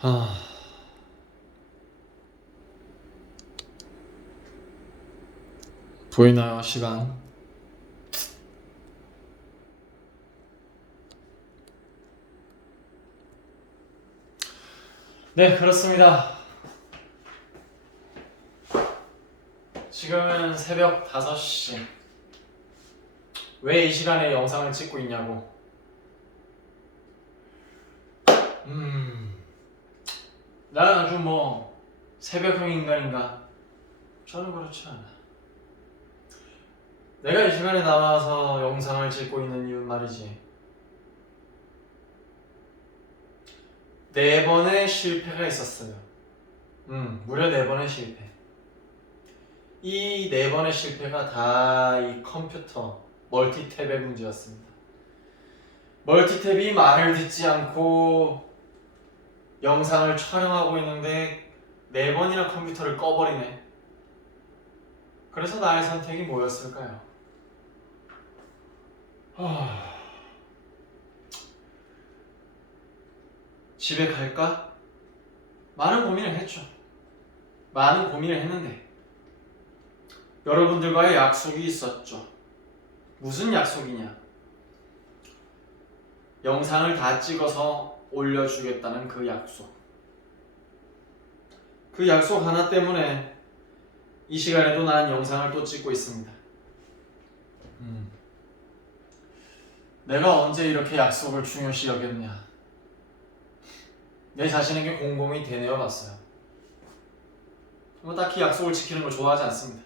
하... 보이나요, 시간? 네, 그렇습니다. 지금은 새벽 5시. 왜 이 시간에 영상을 찍고 있냐고. 나는 아주 새벽형 인간인가? 저는 그렇지 않아. 내가 이 시간에 나와서 영상을 찍고 있는 이유는 말이지. 4번의 실패가 있었어요. 무려 4번의 실패. 이 4번의 실패가 다 이 컴퓨터 멀티탭의 문제였습니다. 멀티탭이 말을 듣지 않고 영상을 촬영하고 있는데 4번이나 컴퓨터를 꺼버리네. 그래서 나의 선택이 뭐였을까요? 집에 갈까? 많은 고민을 했죠. 많은 고민을 했는데 여러분들과의 약속이 있었죠. 무슨 약속이냐? 영상을 다 찍어서 올려주겠다는 그 약속. 그 약속 하나 때문에 이 시간에도 난 영상을 또 찍고 있습니다. 내가 언제 이렇게 약속을 중요시 여겼냐? 내 자신에게 곰곰이 되뇌어 봤어요. 딱히 약속을 지키는 걸 좋아하지 않습니다.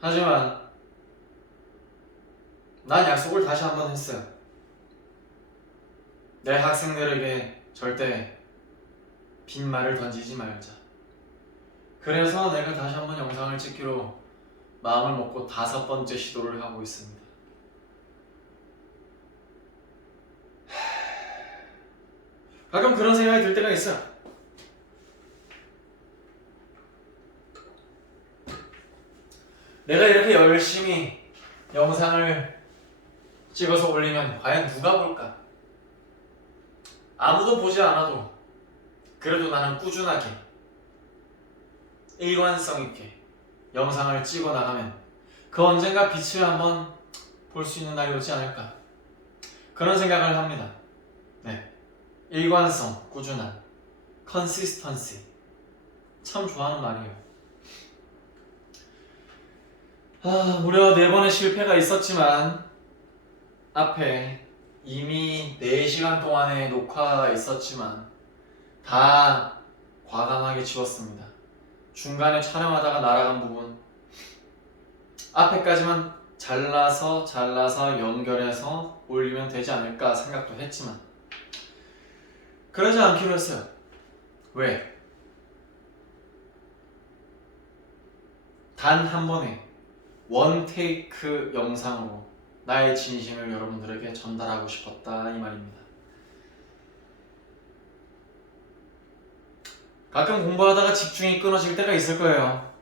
하지만 난 약속을 다시 한번 했어요. 내 학생들에게 절대 빈말을 던지지 말자. 그래서 내가 다시 한번 영상을 찍기로 마음을 먹고 5번째 시도를 하고 있습니다. 가끔 그런 생각이 들 때가 있어요. 내가 이렇게 열심히 영상을 찍어서 올리면 과연 누가 볼까? 아무도 보지 않아도 그래도 나는 꾸준하게 일관성 있게 영상을 찍어 나가면 그 언젠가 빛을 한번 볼 수 있는 날이 오지 않을까? 그런 생각을 합니다. 네, 일관성, 꾸준한, consistency. 참 좋아하는 말이에요. 무려 4번의 실패가 있었지만 앞에 이미 4시간 동안의 녹화가 있었지만 다 과감하게 지웠습니다. 중간에 촬영하다가 날아간 부분 앞에까지만 잘라서 연결해서 올리면 되지 않을까 생각도 했지만 그러지 않기로 했어요. 왜? 단 한 번에 원 테이크 영상으로 나의 진심을 여러분들에게 전달하고 싶었다 이 말입니다. 가끔 공부하다가 집중이 끊어질 때가 있을 거예요.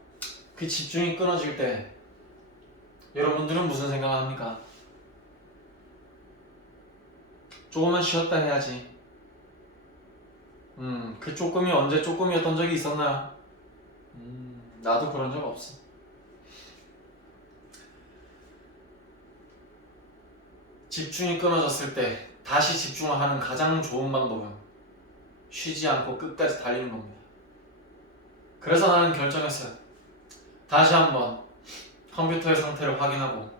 그 집중이 끊어질 때 여러분들은 무슨 생각을 합니까? 조금만 쉬었다 해야지. 그 조금이 언제 조금이었던 적이 있었나요? 나도 그런 적 없어. 집중이 끊어졌을 때 다시 집중을 하는 가장 좋은 방법은 쉬지 않고 끝까지 달리는 겁니다. 그래서 나는 결정했어요. 다시 한번 컴퓨터의 상태를 확인하고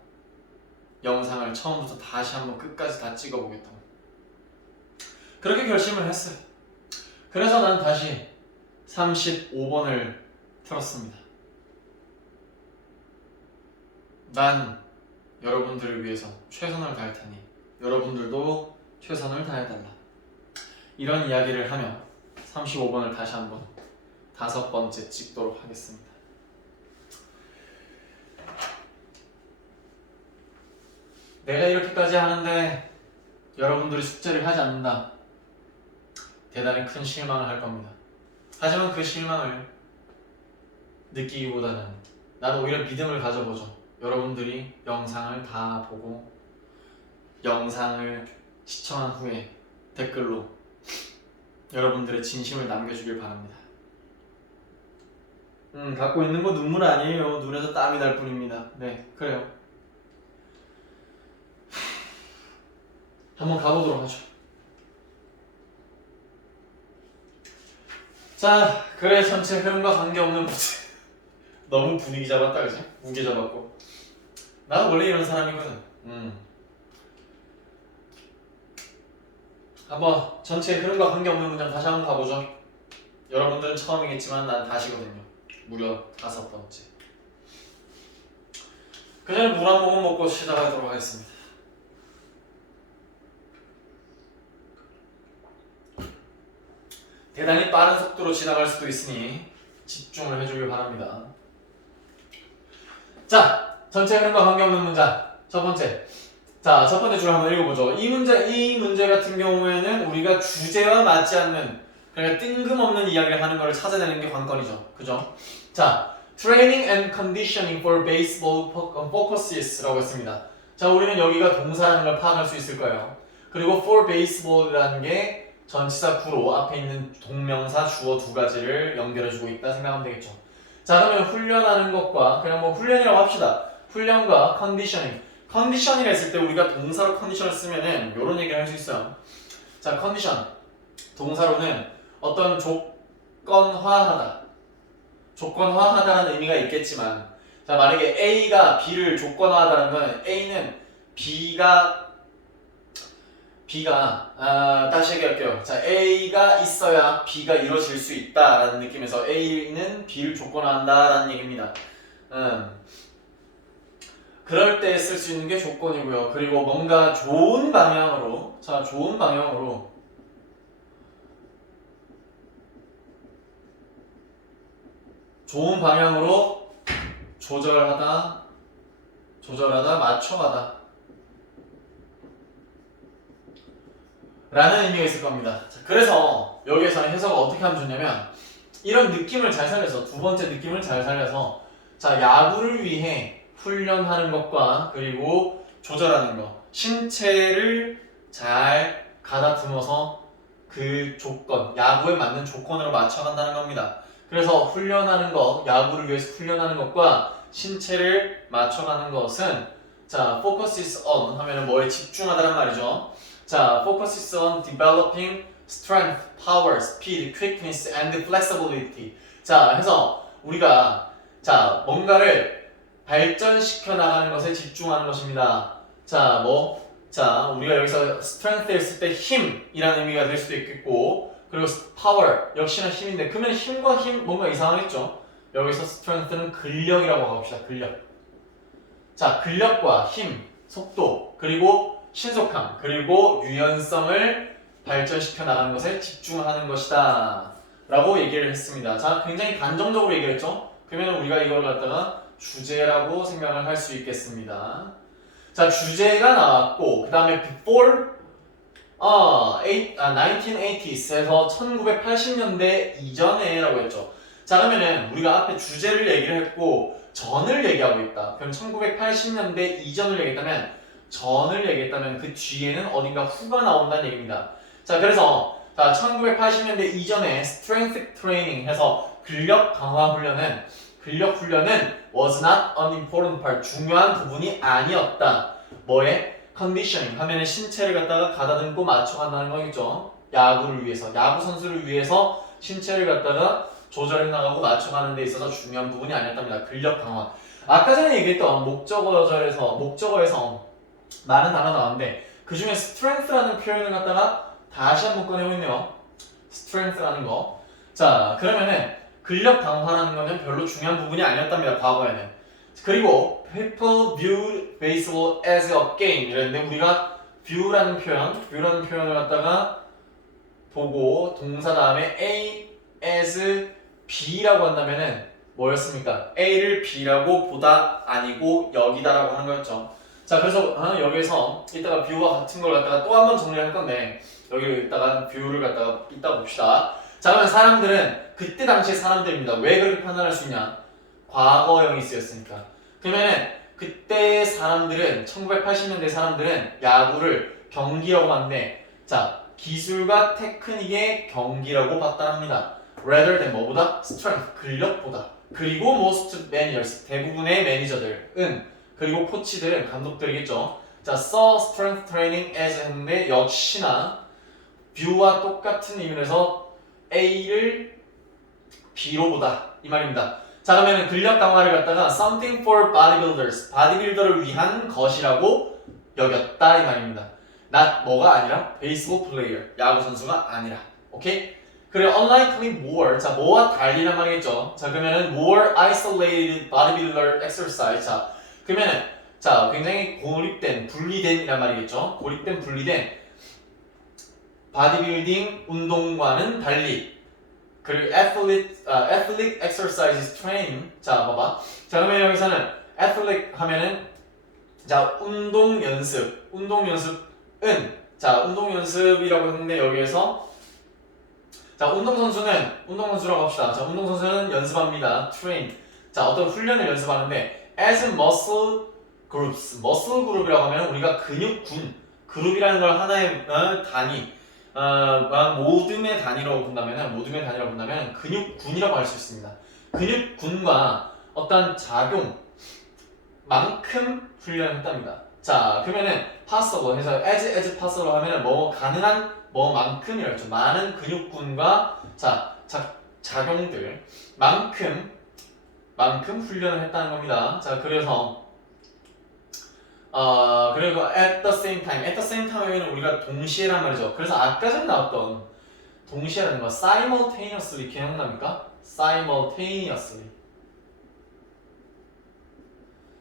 영상을 처음부터 다시 한번 끝까지 다 찍어보겠다고. 그렇게 결심을 했어요. 그래서 난 다시 35번을 틀었습니다. 난 여러분들을 위해서 최선을 다할 테니 여러분들도 최선을 다해달라. 이런 이야기를 하며 35번을 다시 한번 5번째 찍도록 하겠습니다. 내가 이렇게까지 하는데 여러분들이 숙제를 하지 않는다. 대단히 큰 실망을 할 겁니다. 하지만 그 실망을 느끼기보다는 나는 오히려 믿음을 가져보죠. 여러분들이 영상을 다 보고 영상을 시청한 후에 댓글로 여러분들의 진심을 남겨주길 바랍니다. 갖고 있는 거 눈물 아니에요. 눈에서 땀이 날 뿐입니다. 네, 그래요. 한번 가보도록 하죠. 자, 글의 전체 흐름과 관계없는 문제. 너무 분위기 잡았다, 그지? 무게 잡았고. 나는 원래 이런 사람이거든. 한번 전체 흐름과 관계없는 문장 다시 한번 가보죠. 여러분들은 처음이겠지만 난 다시거든요. 무려 5번째. 그 전에 물 한 모금 먹고 시작하도록 하겠습니다. 대단히 빠른 속도로 지나갈 수도 있으니 집중을 해주길 바랍니다. 자, 전체 흐름과 관계없는 문장 첫 번째. 자, 첫 번째 줄을 한번 읽어보죠. 이 문제 같은 경우에는 우리가 주제와 맞지 않는, 그러니까 뜬금없는 이야기를 하는 것을 찾아내는 게 관건이죠. 그죠? 자, Training and Conditioning for Baseball Focuses 라고 했습니다. 자, 우리는 여기가 동사라는 걸 파악할 수 있을 거예요. 그리고 for baseball이라는 게 전치사 구로 앞에 있는 동명사 주어 두 가지를 연결해주고 있다 생각하면 되겠죠. 자, 그러면 훈련하는 것과 그냥 뭐 훈련이라고 합시다. 훈련과 컨디셔닝. 컨디션이라 했을 때 우리가 동사로 컨디션을 쓰면은 이런 얘기를 할 수 있어요. 자, 컨디션. 동사로는 어떤 조건화하다. 조건화하다라는 의미가 있겠지만, 자, 만약에 A가 B를 조건화하다는 건 A는 다시 얘기할게요. 자, A가 있어야 B가 이루어질 수 있다라는 느낌에서 A는 B를 조건화한다라는 얘기입니다. 그럴 때 쓸 수 있는 게 조건이고요. 그리고 뭔가 좋은 방향으로 조절하다, 맞춰가다 라는 의미가 있을 겁니다. 자, 그래서 여기에서는 해석을 어떻게 하면 좋냐면 이런 느낌을 잘 살려서, 두 번째 느낌을 잘 살려서, 자, 야구를 위해 훈련하는 것과 그리고 조절하는 것, 신체를 잘 가다듬어서 그 조건, 야구에 맞는 조건으로 맞춰간다는 겁니다. 그래서 훈련하는 것, 야구를 위해서 훈련하는 것과 신체를 맞춰가는 것은, 자, focuses on 하면은 뭐에 집중하다란 말이죠. 자, focuses on developing strength, power, speed, quickness, and flexibility. 자, 해서 우리가 뭔가를 발전시켜 나가는 것에 집중하는 것입니다. 자, 우리가 여기서 strength 했을 때 힘이라는 의미가 될 수도 있겠고, 그리고 power 역시나 힘인데, 그러면 힘과 힘 뭔가 이상하겠죠? 여기서 strength는 근력이라고 합시다. 근력. 자, 근력과 힘, 속도, 그리고 신속함, 그리고 유연성을 발전시켜 나가는 것에 집중하는 것이다 라고 얘기를 했습니다. 자, 굉장히 단정적으로 얘기했죠? 그러면 우리가 이걸 갖다가 주제라고 생각을 할 수 있겠습니다. 자, 주제가 나왔고, 그 다음에 before 1980s에서 1980년대 이전에 라고 했죠. 자, 그러면은 우리가 앞에 주제를 얘기를 했고 전을 얘기하고 있다. 그럼 1980년대 이전을 얘기했다면 그 뒤에는 어딘가 후가 나온다는 얘기입니다. 자, 그래서 1980년대 이전에 strength training 해서 근력 훈련은 was not an important part, 중요한 부분이 아니었다. 뭐에? conditioning 하면은 신체를 갖다가 가다듬고 맞춰간다는 거겠죠. 야구를 위해서, 야구 선수를 위해서 신체를 갖다가 조절해 나가고 맞춰가는 데 있어서 중요한 부분이 아니었답니다. 근력 강화. 아까 전에 얘기했던 목적어에서 많은 단어 나왔는데 그 중에 strength라는 표현을 갖다가 다시 한번 꺼내보네요. strength라는 거. 자, 그러면은 근력 강화라는 거는 별로 중요한 부분이 아니었답니다. 과거에는. 그리고 people viewed baseball as a game 이랬는데 우리가 view라는 표현을 갖다가 보고 동사 다음에 A as B라고 한다면은 뭐였습니까? A를 B라고 보다 아니고 여기다라고 하는 거였죠. 자, 그래서 여기에서 이따가 view와 같은 걸 갖다가 또 한 번 정리할 건데 여기 이따가 view를 갖다가 이따 봅시다. 자, 그러면 사람들은 그때 당시의 사람들입니다. 왜 그렇게 판단할 수 있냐? 과거형이 쓰였으니까. 그러면은 그때 사람들은 1980년대 사람들은 야구를 경기라고 하는데, 자, 기술과 테크닉의 경기라고 봤다합니다. rather than 뭐보다? strength, 근력보다. 그리고 most managers, 대부분의 매니저들은, 그리고 코치들은, 감독들이겠죠. 자, saw strength training as 했는데 역시나 view와 똑같은 의미에서 A를 B로 보다 이 말입니다. 자, 그러면 근력 강화를 갖다가 something for bodybuilders, 바디빌더를 위한 것이라고 여겼다 이 말입니다. not 뭐가 아니라 baseball player, 야구 선수가 아니라. 오케이? 그리고 unlikely more, 자 뭐와 달리란 말이겠죠. 자 그러면은 more isolated bodybuilder exercise. 자 그러면은 자 굉장히 고립된, 분리된이란 말이겠죠. 고립된, 분리된 바디빌딩 운동과는 달리. 그리고 athletic exercises training. 자 봐봐. 자 그러면 여기서는 athletic 하면은 자 운동 연습은 자 운동 연습이라고 했는데 여기에서 자 운동선수라고 합시다. 자 운동선수는 연습합니다. train. 자 어떤 훈련을 연습하는데 as muscle groups. muscle group이라고 하면 우리가 근육군 그룹이라는 걸 하나의 단위 모둠의 단위라고 본다면 근육군이라고 할 수 있습니다. 근육군과 어떤 작용만큼 훈련을 했답니다. 자 그러면은 possible 해서 as possible 하면은 뭐 가능한 뭐만큼이라고 했죠. 많은 근육군과 작용들 만큼 훈련을 했다는 겁니다. 자 그래서 그리고 at the same time 하면 우리가 동시에란 말이죠. 그래서 아까 전에 나왔던 동시에라는 거 simultaneously 기억납니까? simultaneously.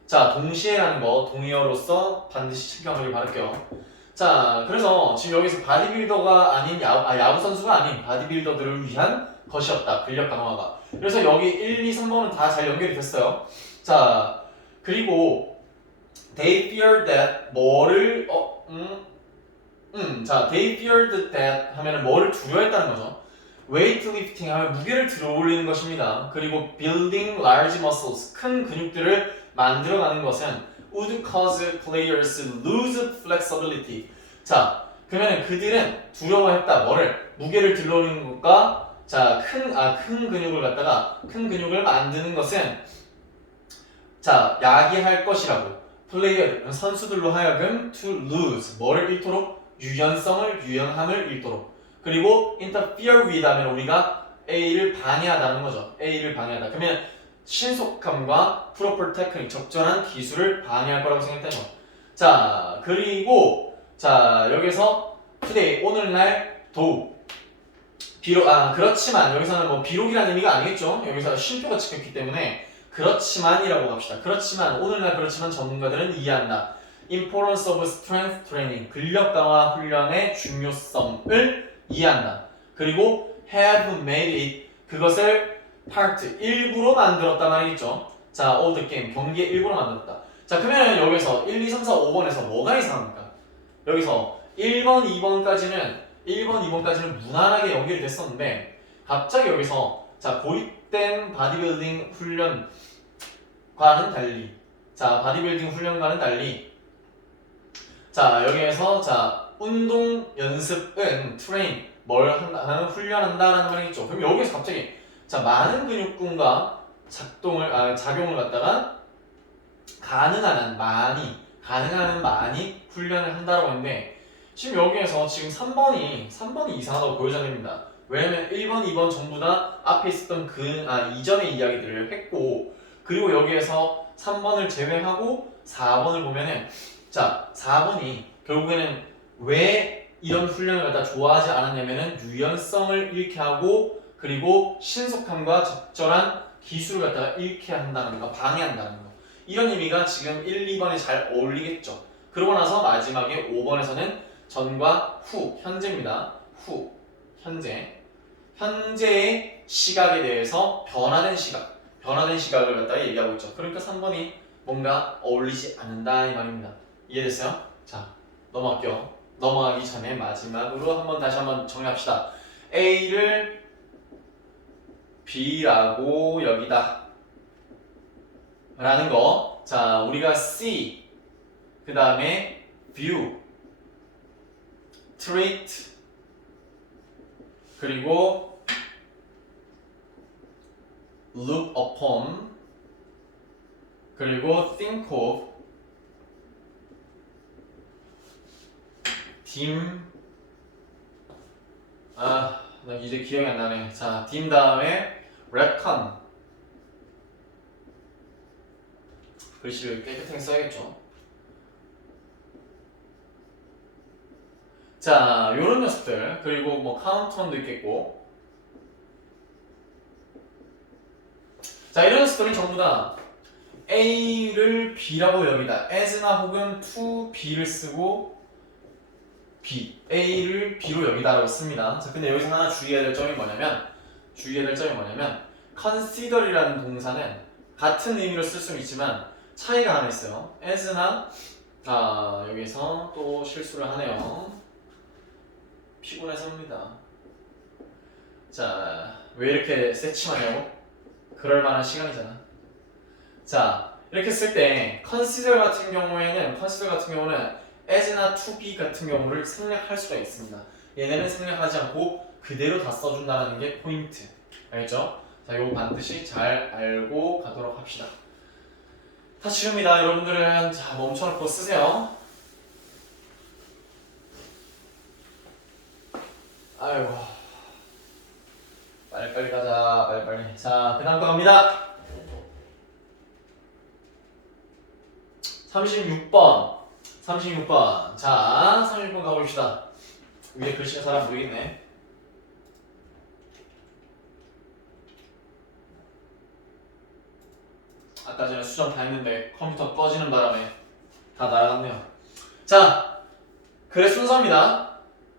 자 동시에라는 거 동의어로서 반드시 챙겨가길 바랄게요. 자 그래서 지금 여기서 바디빌더가 아닌 야구 선수가 아닌 바디빌더들을 위한 것이었다. 근력 강화가. 그래서 여기 1, 2, 3번은 다 잘 연결이 됐어요. 자 그리고 they feared that 뭐를 자 they feared that 하면은 뭐를 두려워했다는 거죠. weightlifting 하면 무게를 들어 올리는 것입니다. 그리고 building large muscles 큰 근육들을 만들어가는 것은 would cause players lose flexibility. 자 그러면은 그들은 두려워했다. 뭐를? 무게를 들어 올리는 것과 큰 근육을 만드는 것은 자 야기할 것이라고. 플레이어 선수들로 하여금 to lose 뭐를 잃도록 유연함을 잃도록. 그리고 interfere with 하면 우리가 A를 방해하다는 거죠. A를 방해하다. 그러면 신속함과 proper technique 적절한 기술을 방해할 거라고 생각했다는 거. 자 그리고 자 여기서 today 오늘날 비록 그렇지만 여기서는 뭐 비록이라는 의미가 아니겠죠. 여기서 쉼표가 찍혔기 때문에 그렇지만이라고 합시다. 오늘날 그렇지만 전문가들은 이해한다. Importance of strength training 근력 강화 훈련의 중요성을 이해한다. 그리고 have made it 그것을 part 일부로 만들었단 말이겠죠. 자, of the game 경기의 일부로 만들었다. 자, 그러면 여기서 1, 2, 3, 4, 5번에서 뭐가 이상합니까? 여기서 1번, 2번까지는 무난하게 연결이 됐었는데 갑자기 여기서 자 고립된 바디빌딩 훈련과는 달리 자 여기에서 자 운동 연습은 train 뭘 한다 훈련한다라는 말이겠죠. 그럼 여기서 갑자기 자 많은 근육군과 작용을 갖다가 가능한 한 많이 훈련을 한다라고 했는데 지금 여기에서 지금 3번이 이상하다고 보여져야 됩니다. 왜냐면 1번, 2번 전부 다 앞에 있었던 이전의 이야기들을 했고 그리고 여기에서 3번을 제외하고 4번을 보면은 자 4번이 결국에는 왜 이런 훈련을 갖다 좋아하지 않았냐면은 유연성을 잃게 하고 그리고 신속함과 적절한 기술을 갖다가 잃게 한다는 거, 방해한다는 거. 이런 의미가 지금 1, 2번에 잘 어울리겠죠. 그러고 나서 마지막에 5번에서는 전과 후, 현재입니다. 현재의 시각에 대해서 변화된 시각을 갖다가 얘기하고 있죠. 그러니까 3번이 뭔가 어울리지 않는다 이 말입니다. 이해됐어요? 자, 넘어갈게요. 넘어가기 전에 마지막으로 다시 한번 정리합시다. A를 B라고 여기다 라는 거. 자, 우리가 see 그 다음에 view, treat, 그리고 look upon, 그리고 think of, dim, 나 이제 기억이 안 나네. 자, dim 다음에 reckon, 글씨를 깨끗하게 써야겠죠. 자, 요런 녀석들, 그리고 뭐 count도 있겠고, 자, 이런 녀석들은 전부 다 A를 B라고 여기다 as나 혹은 to B를 쓰고 B, A를 B로 여기다라고 씁니다. 자, 근데 여기서 하나 주의해야 될 점이 뭐냐면 consider이라는 동사는 같은 의미로 쓸 수는 있지만 차이가 하나 있어요. as나 여기서 또 실수를 하네요. 피곤해서입니다. 자, 왜 이렇게 새침하냐고? 그럴 만한 시간이잖아. 자, 이렇게 쓸 때 consider 같은 경우는 as나 to be 같은 경우를 생략할 수가 있습니다. 얘네는 생략하지 않고 그대로 다 써준다는 게 포인트. 알겠죠? 자, 요거 반드시 잘 알고 가도록 합시다. 다 쉬웁니다. 여러분들은 자, 멈춰놓고 쓰세요. 아이고, 빨리빨리 가자. 빨리빨리. 자, 그 다음 거 갑니다. 36번. 자, 36번 가봅시다. 위에 글씨가 잘 안 보이겠네. 아까 전에 수정 다 했는데 컴퓨터 꺼지는 바람에 다 날아갔네요. 자, 글의 순서입니다.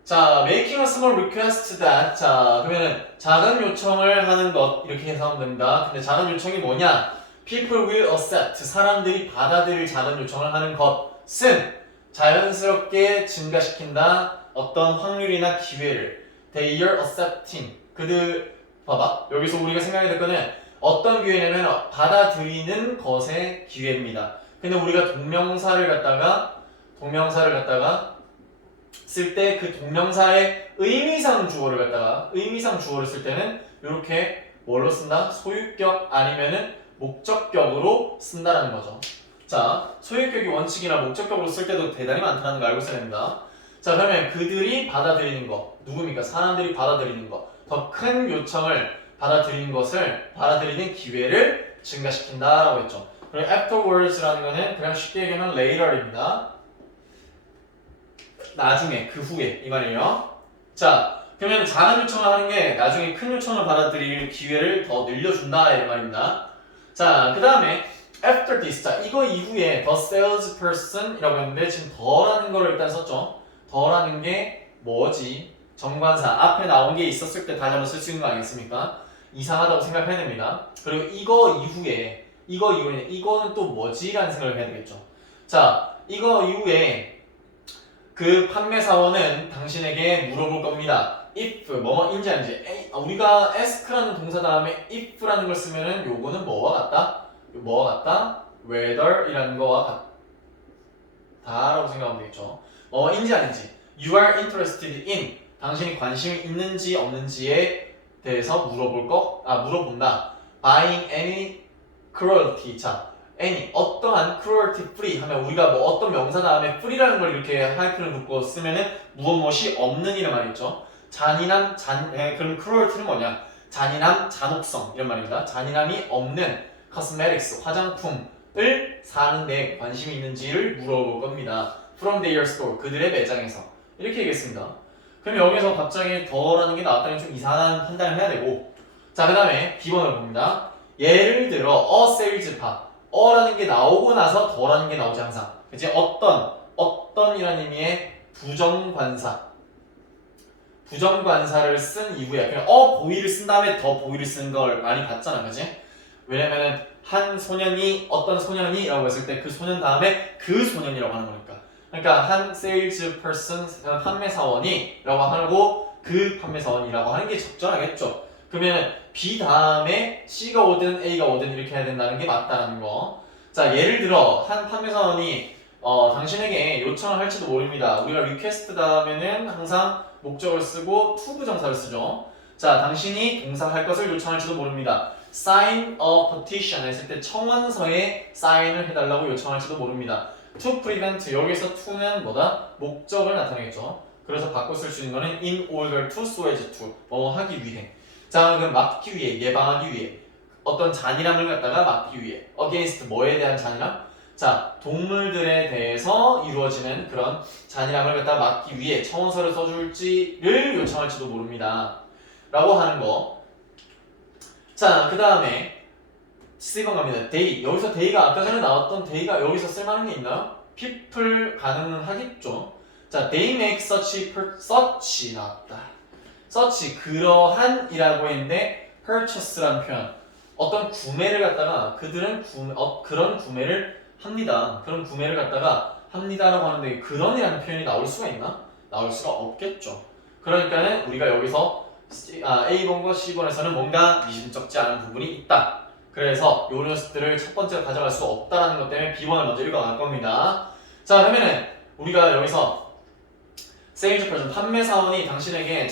자, making a small request that. 자, 그러면은 작은 요청을 하는 것 이렇게 해서 하면 됩니다. 근데 작은 요청이 뭐냐? People will accept. 사람들이 받아들일 작은 요청을 하는 것은 자연스럽게 증가시킨다. 어떤 확률이나 기회를. They are accepting. 그들 봐봐. 여기서 우리가 생각해야 될 거는 어떤 기회냐면 받아들이는 것의 기회입니다. 근데 우리가 동명사를 갖다가 쓸 때 그 동명사의 의미상 주어를 쓸 때는 이렇게 뭘로 쓴다? 소유격 아니면은 목적격으로 쓴다라는 거죠. 자, 소유격이 원칙이나 목적격으로 쓸 때도 대단히 많다는 거 알고 있어야 됩니다. 자, 그러면 그들이 받아들이는 거, 누굽니까? 사람들이 받아들이는 거, 더 큰 요청을 받아들이는 기회를 증가시킨다라고 했죠. 그리고 afterwards라는 거는 그냥 쉽게 얘기하면 later입니다. 나중에, 그 후에 이 말이에요. 자, 그러면 작은 요청을 하는 게 나중에 큰 요청을 받아들일 기회를 더 늘려준다 이 말입니다. 자, 그 다음에 after this. 자, 이거 이후에 the salesperson이라고 했는데 지금 더라는 거를 일단 썼죠. 더라는 게 뭐지? 정관사 앞에 나온 게 있었을 때 다시 한번 쓸 수 있는 거 아니겠습니까? 이상하다고 생각해야 됩니다. 그리고 이거는 또 뭐지? 라는 생각을 해야 되겠죠. 자, 이거 이후에 그 판매사원은 당신에게 물어볼 겁니다. if 뭐뭐인지 아닌지. 우리가 ask라는 동사 다음에 if라는 걸 쓰면은 요거는 뭐와 같다? whether이라는 거와 같다라고 생각하면 되겠죠. 뭐뭐인지 아닌지. You are interested in. 당신이 관심이 있는지 없는지에 대해서 물어본다. Buying any cruelty. 자, any 어떠한 cruelty free 하면 우리가 뭐 어떤 명사 다음에 free라는 걸 이렇게 하이픈을 묶고 쓰면은 무엇이 없는 이란 말이죠. 그럼 cruelty는 뭐냐? 잔인함, 잔혹성 이런 말입니다. 잔인함이 없는 cosmetics 화장품을 사는 데 관심이 있는지를 물어볼 겁니다. From their store 그들의 매장에서 이렇게 얘기했습니다. 그럼 여기서 갑자기 더라는 게 나왔다는 좀 이상한 판단을 해야 되고, 자, 그 다음에 B번을 봅니다. 예를 들어 a salespa 어라는 게 나오고 나서 더라는 게 나오지 항상. 그치? 어떤이라는 의미의 부정관사를 쓴 이후에 그냥 보이를 쓴 다음에 더 보이를 쓰는 걸 많이 봤잖아, 그치? 왜냐면은 어떤 소년이라고 했을 때 그 소년 다음에 그 소년이라고 하는 거니까. 그러니까 한 세일즈 퍼슨 판매사원이라고 하고 그 판매사원이라고 하는 게 적절하겠죠. 그러면 B 다음에 C가 오든 A가 오든 이렇게 해야 된다는 게 맞다는 거. 자, 예를 들어 한 판매사원이 당신에게 요청을 할지도 모릅니다. 우리가 리퀘스트 다음에는 항상 목적을 쓰고 to 부정사를 쓰죠. 자, 당신이 동사할 것을 요청할지도 모릅니다. sign a petition 했을 때 청원서에 사인을 해달라고 요청할지도 모릅니다. to prevent 여기서 to는 뭐다? 목적을 나타내겠죠. 그래서 바꿔 쓸 수 있는 거는 in order to, so as to 뭐 하기 위해. 자, 그럼 막기 위해, 예방하기 위해 어떤 잔인함을 갖다가 막기 위해 against 뭐에 대한 잔인함? 자, 동물들에 대해서 이루어지는 그런 잔인함을 갖다가 막기 위해 청원서를 써줄지를 요청할지도 모릅니다. 라고 하는 거. 자, 그 다음에 C번 갑니다. they. 여기서 they가 아까 전에 나왔던 they가 여기서 쓸만한 게 있나요? people 가능은 하겠죠. 자, they make such 나왔다. such 그러한 이라고 했는데 purchase라는 표현. 어떤 구매를 갖다가 그들은 그런 구매를 합니다. 그런 구매를 갖다가 합니다라고 하는데 그런이라는 표현이 나올 수가 있나? 나올 수가 없겠죠. 그러니까는 우리가 여기서 A번과 C번에서는 뭔가 미심쩍지 않은 부분이 있다. 그래서 요 녀석들을 첫 번째로 가져갈 수 없다라는 것 때문에 B번을 먼저 읽어갈 겁니다. 자, 그러면은 우리가 여기서 세일즈 퍼슨 판매사원이 당신에게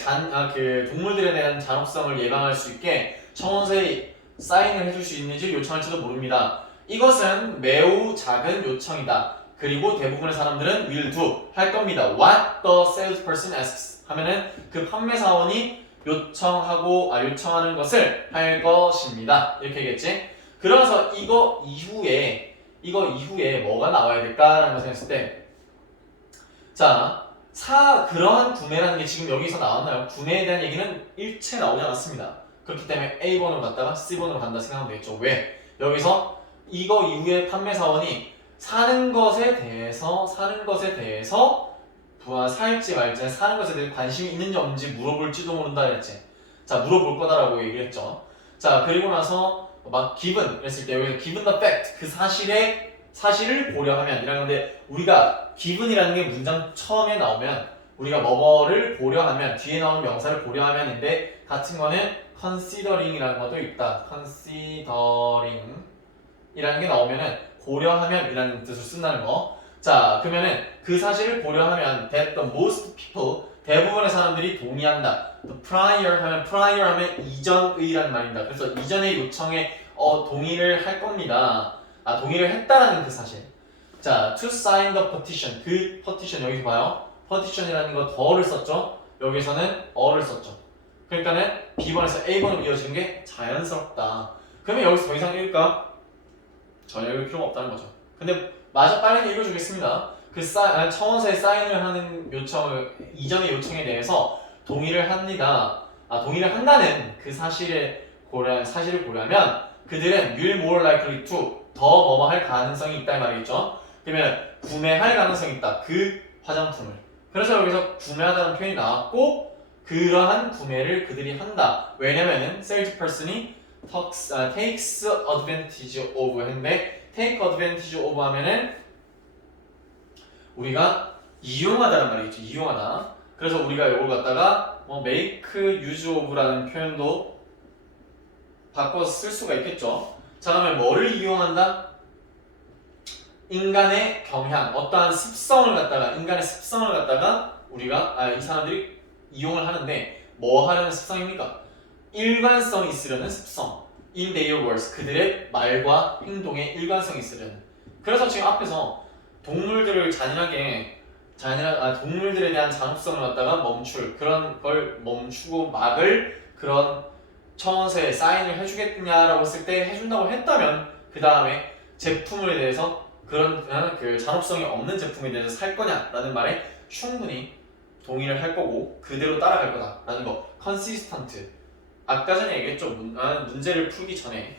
그 동물들에 대한 잔혹성을 예방할 수 있게 청원서에 사인을 해줄 수 있는지 요청할지도 모릅니다. 이것은 매우 작은 요청이다. 그리고 대부분의 사람들은 will do 할 겁니다. What the salesperson asks 하면은 그 판매사원이 요청하는 것을 할 것입니다. 이렇게 얘기했지? 그래서 이거 이후에 뭐가 나와야 될까라는 것을 했을 때, 자, 그러한 구매라는 게 지금 여기서 나왔나요? 구매에 대한 얘기는 일체 나오지 않았습니다. 그렇기 때문에 A번으로 갔다가 C번으로 간다 생각하면 되겠죠. 왜? 여기서 이거 이후에 판매사원이 사는 것에 대해서 살지 말지 사는 것에 대해 관심이 있는지 없는지 물어볼지도 모른다 했지. 자, 물어볼 거다라고 얘기를 했죠. 자, 그리고 나서 막 given 했을 때 여기서 given the fact 그 사실을 고려하면 이라는 건데 우리가 given이라는 게 문장 처음에 나오면 우리가 뭐뭐를 고려하면 뒤에 나오는 명사를 고려하면인데 같은 거는 considering이라는 것도 있다. considering이라는 게 나오면은 고려하면 이라는 뜻을 쓴다는 거. 자, 그러면은 그 사실을 고려하면 that the most people 대부분의 사람들이 동의한다. The prior 하면 이전의라는 말입니다. 그래서 이전의 요청에 동의를 할 겁니다. 동의를 했다라는 그 사실. 자, to sign the petition 그 petition 여기서 봐요. petition이라는 거 더를 썼죠. 여기서는 어를 썼죠. 그러니까는 B번에서 A번으로 이어지는 게 자연스럽다. 그러면 여기서 더 이상 읽을까? 전혀 읽을 필요가 없다는 거죠. 근데 마저 빠르게 읽어주겠습니다. 그 청원서에 사인을 하는 이전의 요청에 대해서 동의를 합니다. 동의를 한다는 그 사실을 고려하면 그들은 will more likely to 더 뭐뭐 할 가능성이 있다 이 말이겠죠. 그러면 구매할 가능성이 있다. 그 화장품을. 그래서 여기서 구매하다는 표현이 나왔고 그러한 구매를 그들이 한다. 왜냐면은 salesperson이 takes advantage of 했는데 take advantage of 하면은 우리가 이용하다란 말이겠죠. 이용하다. 그래서 우리가 이걸 갖다가 make use of라는 표현도 바꿔서 쓸 수가 있겠죠. 자, 그러면 뭐를 이용한다? 인간의 경향, 어떠한 인간의 습성을 갖다가 우리가 이 사람들이 이용을 하는데 뭐 하려는 습성입니까? 일관성이 있으려는 습성. In their words, 그들의 말과 행동에 일관성이 있으려는. 그래서 지금 앞에서 동물들을 동물들에 대한 잔혹성을 갖다가 그런 걸 멈추고 막을 그런 청원서에 사인을 해주겠냐라고 했을 때 해준다고 했다면 그 다음에 제품에 대해서 그런 그 잔혹성이 없는 제품에 대해서 살 거냐라는 말에 충분히 동의를 할 거고 그대로 따라갈 거다라는 거. consistent. 아까 전에 얘기했죠. 문제를 풀기 전에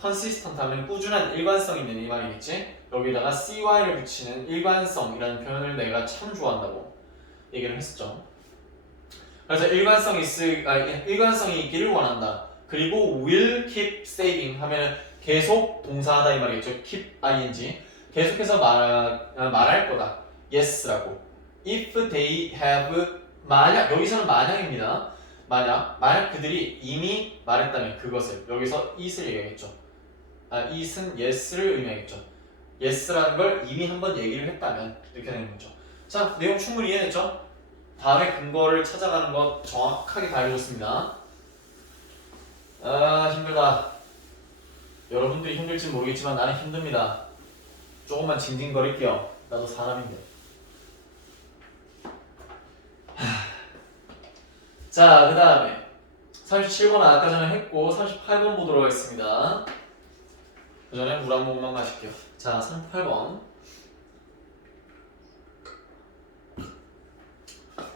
consistent 하면 꾸준한 일관성 있는 이 말이겠지. 여기다가 cy를 붙이는 일관성이라는 표현을 내가 참 좋아한다고 얘기를 했었죠. 그래서 일관성이 있기를 원한다. 그리고 will keep saving 하면 계속 동사하다 이 말이겠죠. keep ing 계속해서 말할 거다. yes라고. if they have 만약 여기서는 만약입니다. 만약 그들이 이미 말했다면 그것을 여기서 it을 얘기하겠죠. it은 yes를 의미하겠죠. yes라는 걸 이미 한번 얘기를 했다면 이렇게 되는 거죠. 자, 내용 충분히 이해됐죠? 다음에 근거를 찾아가는 것 정확하게 다 알려줬습니다. 아 힘들다. 여러분들이 힘들지 모르겠지만 나는 힘듭니다. 조금만 징징거릴게요. 나도 사람인데. 자, 그 다음에 37번은 아까 전에 했고 38번 보도록 하겠습니다. 그 전에 물 한 모금만 마실게요. 자, 38번.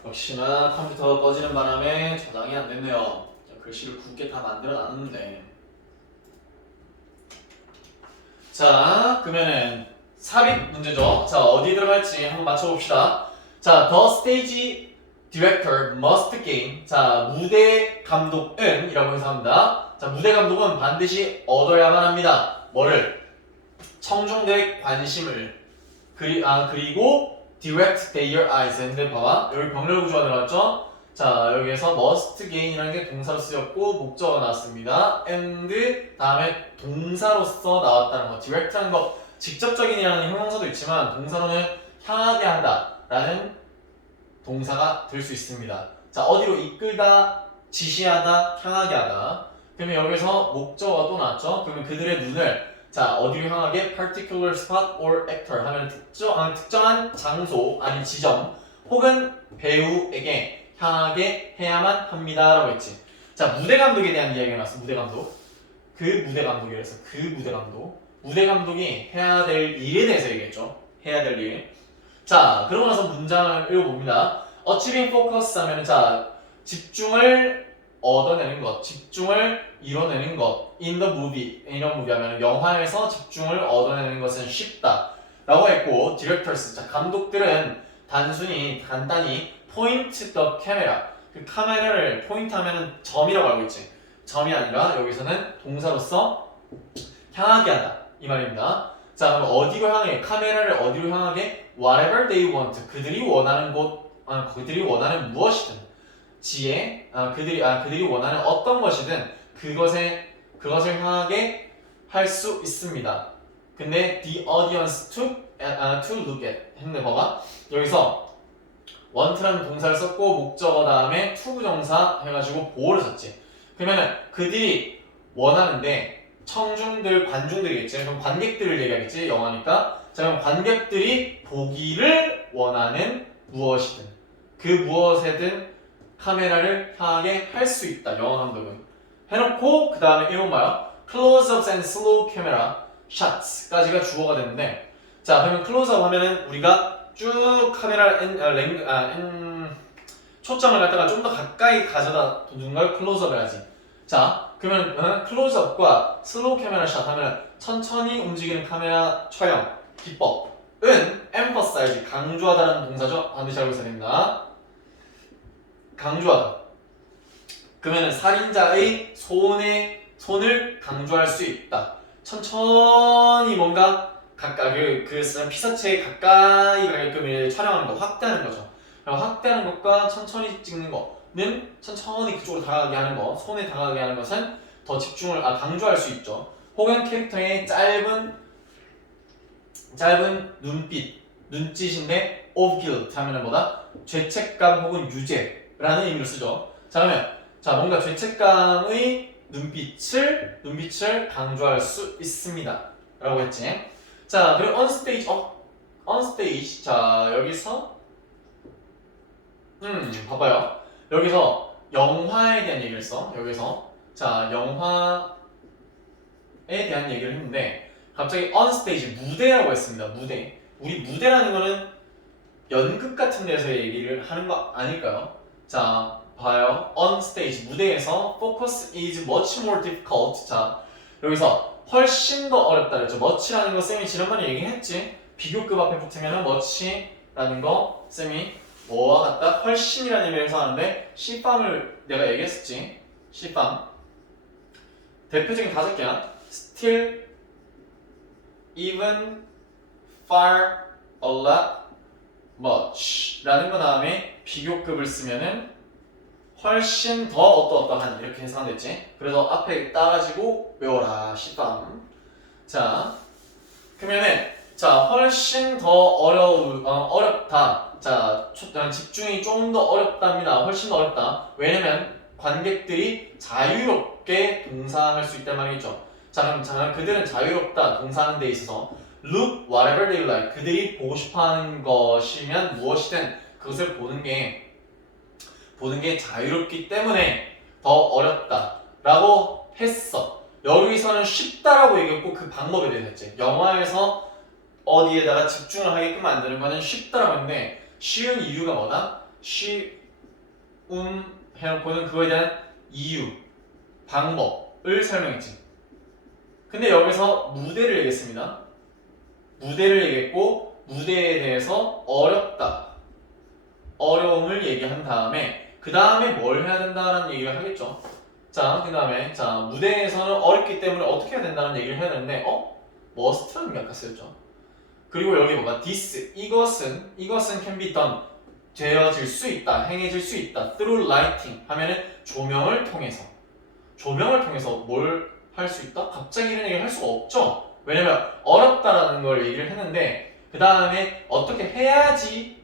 역시나 컴퓨터가 꺼지는 바람에 저장이 안 됐네요. 글씨를 굵게 다 만들어 놨는데. 자, 그러면은 삽입 문제죠. 자, 어디 들어갈지 한번 맞춰봅시다. 자, the stage director must gain. 자, 무대 감독은 이라고 해서 합니다. 자, 무대 감독은 반드시 얻어야만 합니다. 뭐를? 청중들의 관심을. 그리고 direct their eyes. 근데 봐봐. 여기 병렬 구조가 들어갔죠? 자, 여기에서 must gain이라는 게 동사로 쓰였고 목적어가 나왔습니다. and 다음에 동사로서 나왔다는 거. direct라는 거 직접적인이라는 형용사도 있지만 동사로는 향하게 한다라는 동사가 될 수 있습니다. 자, 어디로 이끌다, 지시하다, 향하게 하다. 그러면 여기서 목적어가 또 나왔죠? 그러면 그들의 눈을 자, 어디로 향하게 particular spot or actor 하면 특정한 장소 아닌 지점 혹은 배우에게 향하게 해야만 합니다 라고 했지. 자, 무대 감독에 대한 이야기가 나왔어. 무대 감독. 그 무대 감독이라서 그 무대 감독. 무대 감독이 해야 될 일에 대해서 얘기했죠. 해야 될 일. 자, 그러고 나서 문장을 읽어봅니다. Achieving focus 하면 자, 집중을 얻어내는 것, 집중을 이뤄내는 것. In the movie 하면 영화에서 집중을 얻어내는 것은 쉽다 라고 했고, directors, 자, 감독들은 간단히 point the camera, 그 카메라를 포인트 하면은 점이라고 알고 있지. 점이 아니라 여기서는 동사로서 향하게 하다 이 말입니다. 자, 그럼 어디로 향해? 카메라를 어디로 향하게? Whatever they want. 그들이 원하는 그들이 원하는 무엇이든 그들이 원하는 어떤 것이든 그것을 향하게 할 수 있습니다. 근데 the audience to look at 했는데 봐봐. 여기서 want라는 동사를 썼고 목적어 다음에 to 부정사 해가지고 보호를 썼지. 그러면은 그들이 원하는데 관중들이겠지. 그럼 관객들을 얘기하겠지. 영화니까. 자, 그럼 관객들이 보기를 원하는 무엇이든 그 무엇에든 카메라를 향하게 할 수 있다. 영화 감독은. 해놓고 그 다음에 이건 뭐야? close-ups and slow camera shots까지가 주어가 됐는데, 자, 그러면 close-up 하면은 우리가 쭉 카메라를 초점을 갖다가 좀 더 가까이 가져다 두는 걸 close-up을 하지. 자, 그러면 클로즈업과 슬로우 카메라 샷 하면 천천히 움직이는 카메라 촬영 기법은 emphasize, 강조하다라는 동사죠. 반드시 알고 있어야 됩니다. 강조하다. 그러면 살인자의 손을 강조할 수 있다. 천천히 뭔가 그 피사체에 가까이 가게끔 촬영하는 거, 확대하는 거죠. 확대하는 것과 천천히 찍는 거는 천천히 그쪽으로 다가가게 하는 거, 손에 다가가게 하는 것은 더 집중을 강조할 수 있죠. 혹은 캐릭터의 짧은 눈짓인데 of guilt 하면은 뭐다? 죄책감 혹은 유죄라는 의미로 쓰죠. 자, 그러면 뭔가 죄책감의 눈빛을 강조할 수 있습니다 라고 했지. 자, 그리고 on stage. 자, 여기서 봐봐요. 여기서 영화에 대한 얘기를 했어. 여기서 자, 영화에 대한 얘기를 했는데 갑자기 on stage, 무대라고 했습니다. 무대. 우리 무대라는 거는 연극 같은 데서 얘기를 하는 거 아닐까요? 자, 봐요. on stage, 무대에서 focus is much more difficult. 자, 여기서 훨씬 더 어렵다 그랬죠. much라는 거 쌤이 지난번에 얘기했지. 비교급 앞에 붙으면 much라는 거 쌤이 뭐와 같다? 훨씬이라는 의미를 해석하는데 C팜을 내가 얘기했었지. C팜 대표적인 5개야. Still, even, far, a lot, much 라는 거 다음에 비교급을 쓰면은 훨씬 더 어떠한 이렇게 해석하면 됐지. 그래서 앞에 따가지고 외워라. C팜. 자, 그러면은 자, 훨씬 더 어렵다 자, 집중이 좀 더 어렵답니다. 훨씬 더 어렵다. 왜냐면 관객들이 자유롭게 동사할 수 있단 말이죠. 자, 그럼 그들은 자유롭다 동사하는 데 있어서 look whatever they like. 그들이 보고 싶어하는 것이면 무엇이든 그것을 보는 게 자유롭기 때문에 더 어렵다라고 했어. 여기서는 쉽다라고 얘기했고 그 방법에 대해서 했지. 영화에서 어디에다가 집중을 하게끔 만드는 거는 쉽다라고 했는데 쉬운 이유가 뭐다? 쉬운 해놓고는 그거에 대한 이유, 방법을 설명했지. 근데 여기서 무대를 얘기했습니다. 무대를 얘기했고 무대에 대해서 어렵다, 어려움을 얘기한 다음에 그 다음에 뭘 해야 된다는 얘기를 하겠죠. 자, 그 다음에 자 무대에서는 어렵기 때문에 어떻게 해야 된다는 얘기를 해야 되는데 must라는 게 아까 쓰였죠. 그리고 여기 봐봐, this 이것은 can be done 되어질 수 있다, 행해질 수 있다. through lighting 하면은 조명을 통해서 뭘 할 수 있다? 갑자기 이런 얘기를 할 수가 없죠. 왜냐면 어렵다라는 걸 얘기를 했는데 그 다음에 어떻게 해야지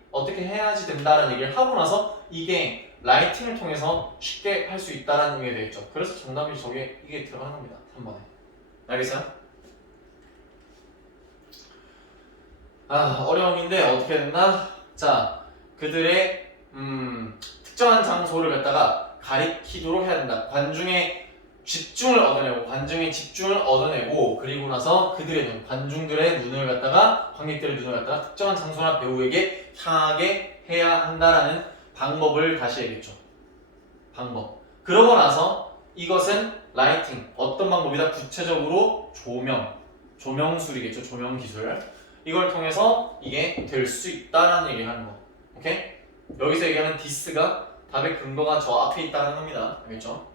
된다라는 얘기를 하고 나서 이게 라이팅을 통해서 쉽게 할 수 있다라는 얘기가 되겠죠. 그래서 정답이 이게 들어가는 겁니다. 3번에. 알겠어요? 어려움인데 어떻게 됐나? 자, 그들의 특정한 장소를 갖다가 가리키도록 해야 된다. 관중의 집중을 얻어내고 그리고 나서 관중들의 눈을 갖다가 관객들의 눈을 갖다가 특정한 장소나 배우에게 향하게 해야 한다라는 방법을 다시 얘기했죠. 방법. 그러고 나서 이것은 라이팅. 어떤 방법이다? 구체적으로 조명술이겠죠. 조명기술. 이걸 통해서 이게 될 수 있다라는 얘기를 하는 거. 오케이? 여기서 얘기하는 this가 답의 근거가 저 앞에 있다는 겁니다. 알겠죠?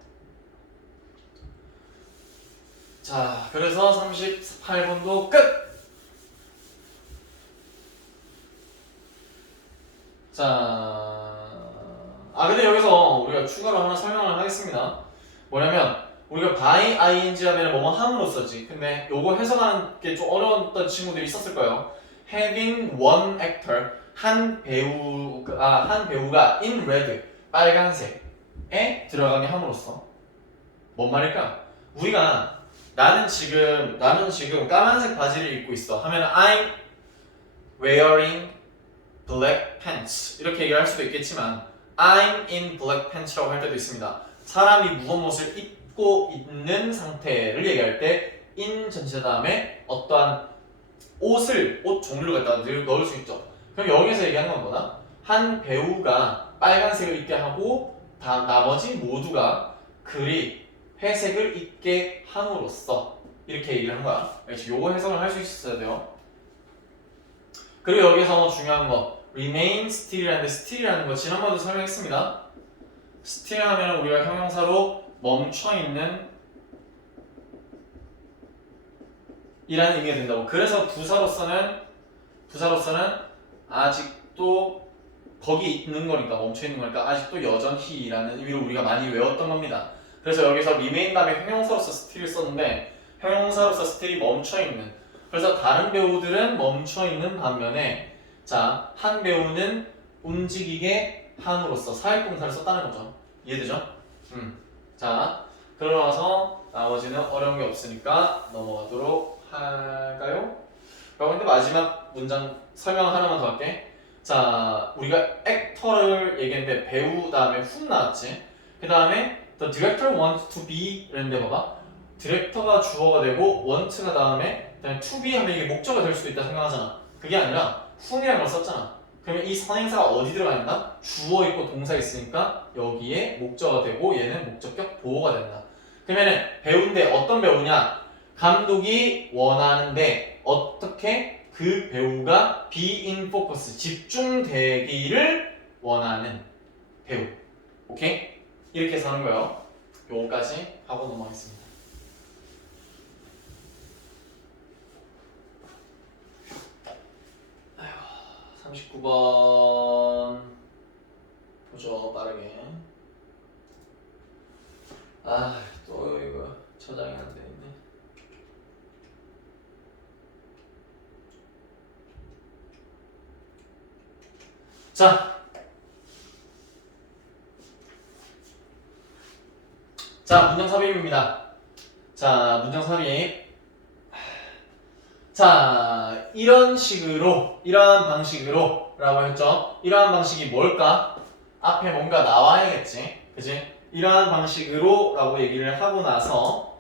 자, 그래서 38번도 끝! 자, 근데 여기서 우리가 추가로 하나 설명을 하겠습니다. 뭐냐면 우리가 by ing 하면 뭐뭐 함으로써지. 근데 요거 해석하는 게 좀 어려웠던 친구들이 있었을 거예요. Having one actor, 한 배우가 in red, 빨간색에 들어가게 함으로써 뭔 말일까? 우리가 나는 지금 까만색 바지를 입고 있어 하면 I'm wearing black pants 이렇게 얘기할 수도 있겠지만 I'm in black pants라고 할 때도 있습니다. 사람이 무엇을 입고 있는 상태를 얘기할 때 in 전치사 다음에 어떠한 옷 종류를 갖다가 넣을 수 있죠. 그럼 여기서 얘기하는 건 뭐다? 한 배우가 빨간색을 입게 하고 나머지 모두가 회색을 입게 함으로써 이렇게 얘기를 한 거야. 요거 해석을 할 수 있어야 돼요. 그리고 여기서 중요한 거 remain still이라는데 still이라는 거 지난번에도 설명했습니다. still 하면 우리가 형용사로 멈춰있는 이라는 의미가 된다고. 그래서 부사로서는 아직도 거기 있는 거니까 멈춰있는 거니까 아직도 여전히라는 의미로 우리가 많이 외웠던 겁니다. 그래서 여기서 remain 다음에 형용사로서 still을 썼는데 형용사로서 still이 멈춰있는, 그래서 다른 배우들은 멈춰있는 반면에 한 배우는 움직이게 함으로써 사역동사를 썼다는 거죠. 이해되죠? 자, 그러나서 나머지는 어려운 게 없으니까 넘어가도록 할까요? 근데 마지막 문장 설명 하나만 더 할게. 자, 우리가 액터를 얘기했는데 배우 다음에 who 나왔지? 그 다음에 the director wants to be 이랬는데 봐봐. 디렉터가 주어가 되고 want가 다음에 to be 하면 이게 목적어가 될 수도 있다 생각하잖아. 그게 아니라 who이라는 걸 썼잖아. 그러면 이 선행사가 어디 들어가 있나? 주어 있고 동사 있으니까 여기에 목적어가 되고 얘는 목적격 보호가 된다. 그러면은 배우인데 어떤 배우냐? 감독이 원하는데 어떻게 그 배우가 be in focus, 집중되기를 원하는 배우. 오케이? 이렇게 해서 하는 거예요. 요거까지 하고 넘어가겠습니다. 39번 보죠, 빠르게. 또 이거 저장이 안 되는데. 자, 문장 삽입입니다. 자, 문장 삽입. 자, 이러한 방식으로 라고 했죠. 이러한 방식이 뭘까? 앞에 뭔가 나와야겠지. 그지? 이러한 방식으로 라고 얘기를 하고 나서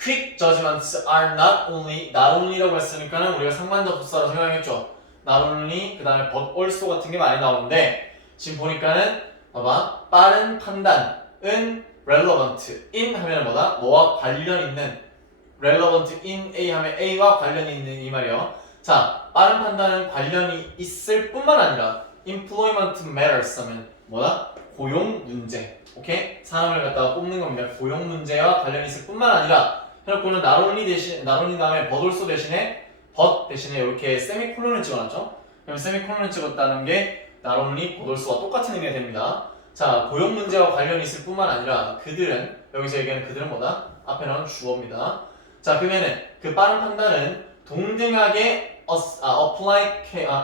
quick judgments are not only라고 했으니까는 우리가 상관적 부사로 생각했죠. not only 그 다음에 but also 같은 게 많이 나오는데 지금 보니까는 봐봐 빠른 판단은 relevant in 하면 뭐다? 뭐와 관련 있는 relevant in A 하면 A와 관련이 있는 이 말이에요. 자, 빠른 판단은 관련이 있을 뿐만 아니라 employment matters 하면 뭐다? 고용 문제. 오케이? 사람을 갖다가 뽑는 겁니다. 고용 문제와 관련이 있을 뿐만 아니라 해놓고는 not only 다음에 but also 대신에 but 대신에 이렇게 세미콜론을 찍어놨죠. 그럼 세미콜론을 찍었다는 게 not only but also와 똑같은 의미가 됩니다. 자, 고용 문제와 관련이 있을 뿐만 아니라 그들은 여기서 얘기하는 그들은 뭐다? 앞에 나온 주어입니다. 자, 그러면은 그 빠른 판단은 동등하게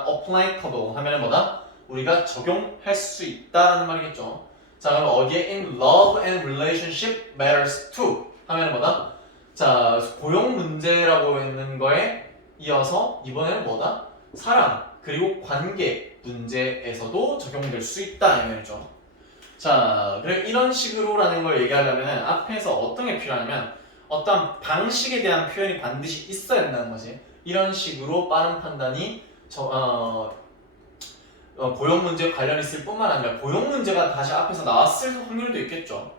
applicable 하면은 뭐다? 우리가 적용할 수 있다는 말이겠죠. 자, 그럼 어디에 in love and relationship matters too 하면은 뭐다? 자, 고용 문제라고 있는 거에 이어서 이번에는 뭐다? 사랑 그리고 관계 문제에서도 적용될 수 있다 이 말이죠. 자, 그래 이런 식으로라는 걸 얘기하려면 앞에서 어떤 게 필요하냐면 어떤 방식에 대한 표현이 반드시 있어야 된다는 거지. 이런 식으로 빠른 판단이 고용 문제에 관련 있을 뿐만 아니라 고용 문제가 다시 앞에서 나왔을 확률도 있겠죠.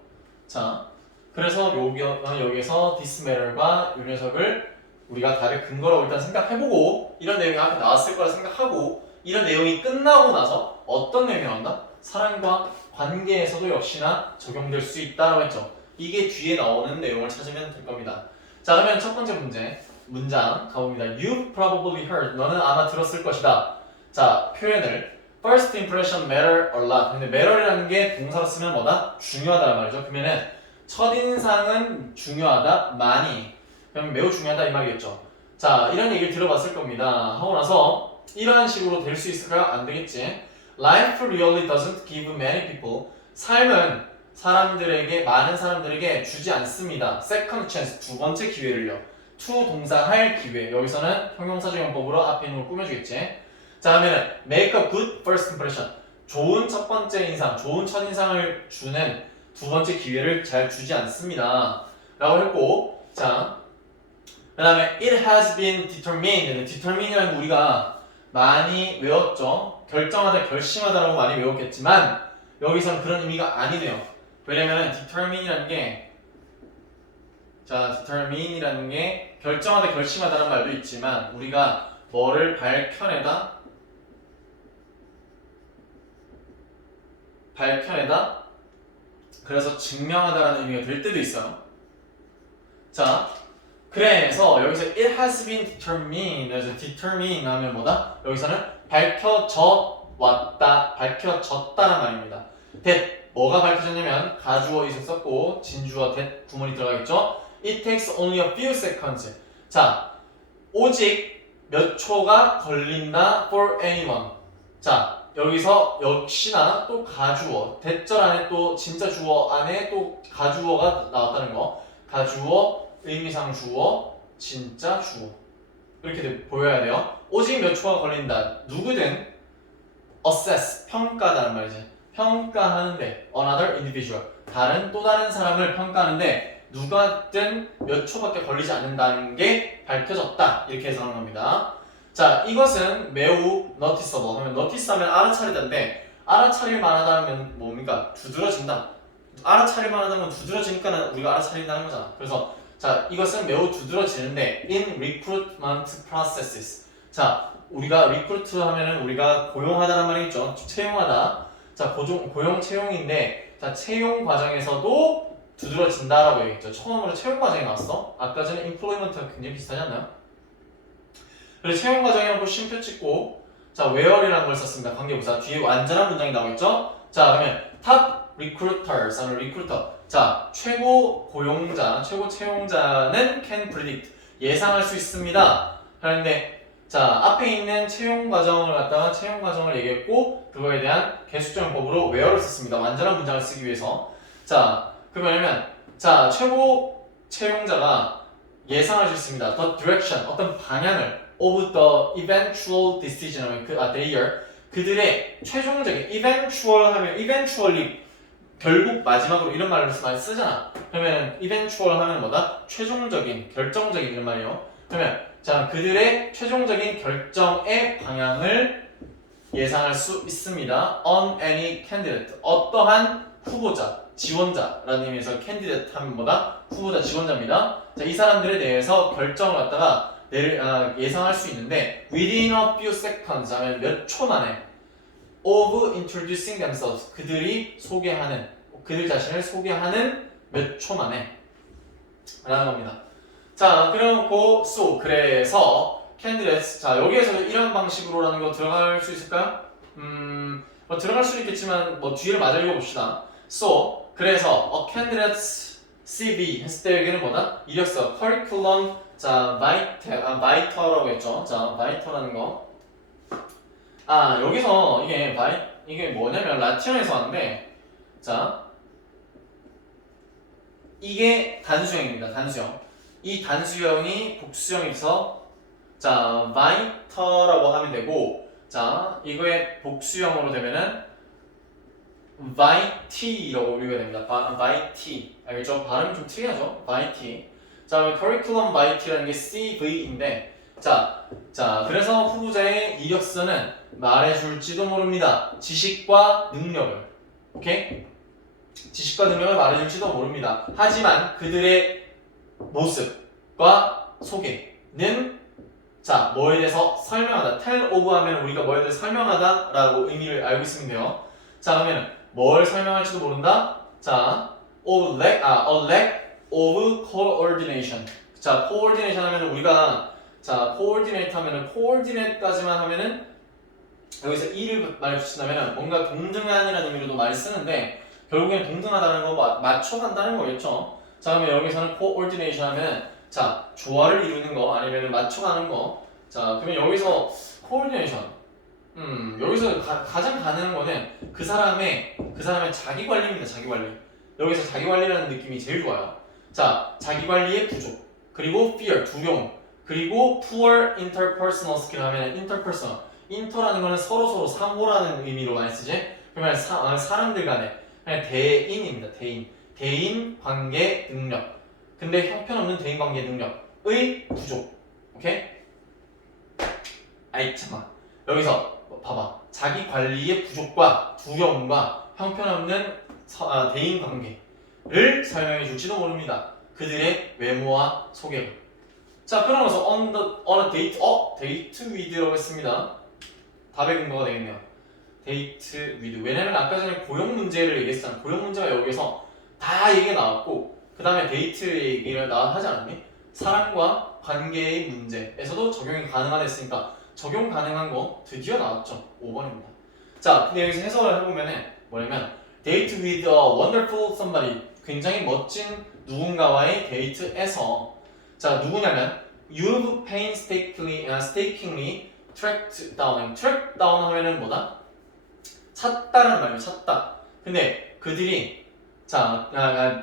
자, 그래서 여기에서 this matter과 이 녀석을 우리가 다를 근거라고 일단 생각해보고 이런 내용이 앞에 나왔을 거라 생각하고 이런 내용이 끝나고 나서 어떤 내용이 나온다? 사랑과 관계에서도 역시나 적용될 수 있다라고 했죠. 이게 뒤에 나오는 내용을 찾으면 될 겁니다. 자, 그러면 첫 번째 문장 가봅니다. You probably heard. 너는 아마 들었을 것이다. 자, 표현을 First impression matter a lot. 근데 matter이라는 게 동사로 쓰면 뭐다? 중요하다란 말이죠. 그러면은 첫인상은 중요하다, 많이. 그럼 매우 중요하다 이 말이겠죠. 자, 이런 얘기를 들어봤을 겁니다. 하고 나서 이러한 식으로 될 수 있을까요? 안 되겠지. Life really doesn't give many people. 삶은 많은 사람들에게 주지 않습니다. Second chance, 두 번째 기회를요. to 동사 할 기회. 여기서는 형용사적용법으로 앞에 있는 걸 꾸며주겠지. 자, 그러면은 make a good first impression. 좋은 첫 번째 인상, 좋은 첫 인상을 주는 두 번째 기회를 잘 주지 않습니다. 라고 했고, 자, 그 다음에 it has been determined. determine이라는 우리가 많이 외웠죠. 결정하다, 결심하다라고 많이 외웠겠지만 여기선 그런 의미가 아니네요. 왜냐면은 determine이라는 게 결정하다, 결심하다라는 말도 있지만 우리가 뭐를 밝혀내다 그래서 증명하다라는 의미가 될 때도 있어요. 자, 그래서 여기서 it has been determined. 그래서 determine 하면 뭐다? 여기서는 밝혀졌다란 말입니다. that 뭐가 밝혀졌냐면 가주어 이승 썼고 진주어 that 구문이 들어가겠죠. It takes only a few seconds. 자, 오직 몇 초가 걸린다 for anyone. 자, 여기서 역시나 또 가주어 대절 안에 또 진짜 주어 안에 또 가주어가 나왔다는 거. 가주어, 의미상 주어, 진짜 주어 이렇게 보여야 돼요. 오직 몇 초가 걸린다. 누구든 assess, 평가다는 말이지. 평가하는데 another individual, 또 다른 사람을 평가하는데 누가든 몇 초밖에 걸리지 않는다는 게 밝혀졌다. 이렇게 해석하는 겁니다. 자, 이것은 매우 noticeable 하면 notice하면 알아차리다인데 알아차릴만 하다면 뭡니까? 두드러진다. 알아차릴만 하다면 두드러지니까 우리가 알아차린다는 거잖아. 그래서 자, 이것은 매우 두드러지는데 in recruitment processes. 자, 우리가 recruit 하면은 우리가 고용하다는 말이 있죠. 채용하다. 자, 고용 채용인데 자, 채용 과정에서도 두드러진다라고 얘기했죠. 처음으로 채용 과정이 나왔어. 아까 전에 employment가 굉장히 비슷하지 않나요? 그래서 채용 과정이라고 쉼표 찍고 자, where이라는 걸 썼습니다. 관계부사. 뒤에 완전한 문장이 나오겠죠? 자, 그러면 top recruiters 하면 recruiter. 자, 최고 채용자는 can predict. 예상할 수 있습니다. 그런데 자, 앞에 있는 채용 과정을 갖다가 채용 과정을 얘기했고 그거에 대한 계속적용법으로 where를 썼습니다. 완전한 문장을 쓰기 위해서. 자, 그 뭐냐면 자, 최고 채용자가 예상할 수 있습니다. The direction, 어떤 방향을 of the eventual decision, their 그들의 최종적인 eventual 하면 eventually 결국 마지막으로 이런 말을 많이 쓰잖아. 그러면 eventual 하면 뭐다? 최종적인, 결정적인 이런 말이요. 그러면 자, 그들의 최종적인 결정의 방향을 예상할 수 있습니다. On any candidate. 어떠한 후보자, 지원자라는 의미에서 candidate 하면 뭐다? 후보자, 지원자입니다. 자, 이 사람들에 대해서 결정을 갖다가 예상할 수 있는데 within a few seconds 하면 몇 초 만에 of introducing themselves. 그들이 소개하는, 그들 자신을 소개하는 몇 초 만에 라는 겁니다. 자, 그래놓고 so 그래서 candidates 자 여기에서도 이런 방식으로라는 거 들어갈 수 있을까요? 뭐 들어갈 수 있겠지만 뭐 뒤를 마저 읽어봅시다. so 그래서 candidates CV 했을 때 여기는 뭐다? 이력서 curriculum 자 vital라고 했죠. 자 vital라는 거. 아 여기서 이게 뭐냐면 라틴어에서 왔는데 자 이게 단수형입니다. 단수형. 이 단수형이 복수형에서 자 vital라고 하면 되고 자 이거의 복수형으로 되면은 vit라고 읽어야 됩니다. vit 알겠죠? 발음이 좀 특이하죠? vit. 자 curriculum vit라는 게 CV인데 자 그래서 후보자의 이력서는 말해줄지도 모릅니다. 지식과 능력을 오케이? 지식과 능력을 말해줄지도 모릅니다. 하지만 그들의 모습과 소개는 자 뭐에 대해서 설명하다. tell of 하면 우리가 뭐에 대해서 설명하다라고 의미를 알고 있으면 돼요. 자 그러면 뭘 설명할지도 모른다. 자 a lack of coordination. 자 coordination 하면 우리가 자 coordinate 하면은 coordinate까지만 하면은 여기서 이를 말해 주신다면은 뭔가 동등한이라는 의미로도 많이 쓰는데 결국엔 동등하다는 거 맞춰간다는 거겠죠. 자 그러면 여기서는 coordination 하면 자 조화를 이루는 거 아니면 맞춰가는 거. 자 그러면 여기서 coordination 여기서 가장 가능한 거는 그 사람의 자기 관리입니다. 자기 관리. 여기서 자기 관리라는 느낌이 제일 좋아요. 자 자기 관리의 부족 그리고 fear 두려움 그리고 poor interpersonal skill 하면 interpersonal 인터라는 거는 서로 상호라는 의미로 많이 쓰지. 그러면 사람들 간의 그냥 대인입니다. 대인 관계 능력. 근데 형편없는 대인 관계 능력의 부족. 오케이? 아이 잠깐. 여기서 봐봐. 자기 관리의 부족과 두려움과 형편없는 대인 관계를 설명해 줄지도 모릅니다. 그들의 외모와 소개로. 자, 그러면서 on a date, date with라고 했습니다. 답의 근거가 되겠네요. date with. 왜냐면 아까 전에 고용 문제를 얘기했잖아. 고용 문제가 여기서 다 얘기가 나왔고, 그 다음에 데이트 얘기를 하지 않았니? 사람과 관계의 문제에서도 적용이 가능하다 했으니까 적용 가능한 거 드디어 나왔죠. 5번입니다. 자, 근데 여기서 해석을 해보면은 뭐냐면 date with a wonderful somebody. 굉장히 멋진 누군가와의 데이트에서 자, 누구냐면 you've painstakingly tracked down. track down 하면은 뭐다? 찾다라는 말이에요. 찾다. 근데 그들이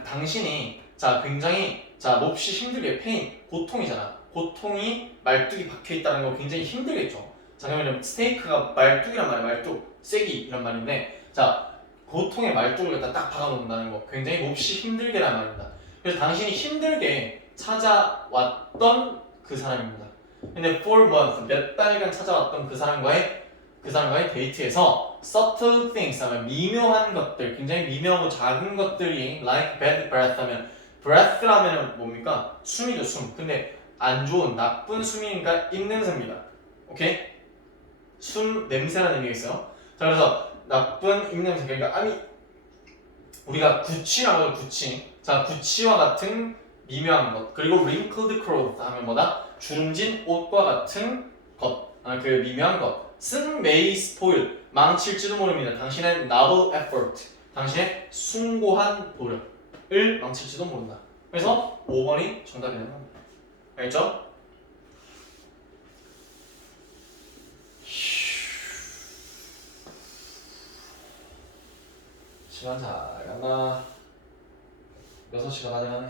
당신이 굉장히 몹시 힘들게 pain 고통이잖아. 고통이 말뚝이 박혀 있다는 거 굉장히 힘들겠죠. 자 그러면 스테이크가 말뚝이란 말이야. 말뚝 쐐기 이란 말인데 고통의 말뚝을 갖다 딱 박아놓는다는 거 굉장히 몹시 힘들게란 말입니다. 그래서 당신이 힘들게 찾아왔던 그 사람입니다. 근데 for months 몇 달간 찾아왔던 그 사람과의 데이트에서 subtle things 하면 미묘한 것들, 굉장히 미묘하고 작은 것들이 like bad breath 하면 breath라면 뭡니까? 숨이죠, 숨. 근데 안 좋은, 나쁜 숨이니까 입냄새입니다. 오케이? 숨 냄새라는 의미가 있어요. 자, 그래서 나쁜 입냄새, 그러니까 우리가 구취라고 하죠, 구취. 자, 구취와 같은 미묘한 것. 그리고 wrinkled clothes 하면 뭐다? 주름진 옷과 같은 것. 그 미묘한 것. 승 may spoil 망칠지도 모릅니다. 당신의 noble effort 당신의 숭고한 노력을 망칠지도 모른다. 그래서 5번이 정답이 되는 겁니다. 알겠죠? 시간 잘 간다. 6시가 다 돼가네.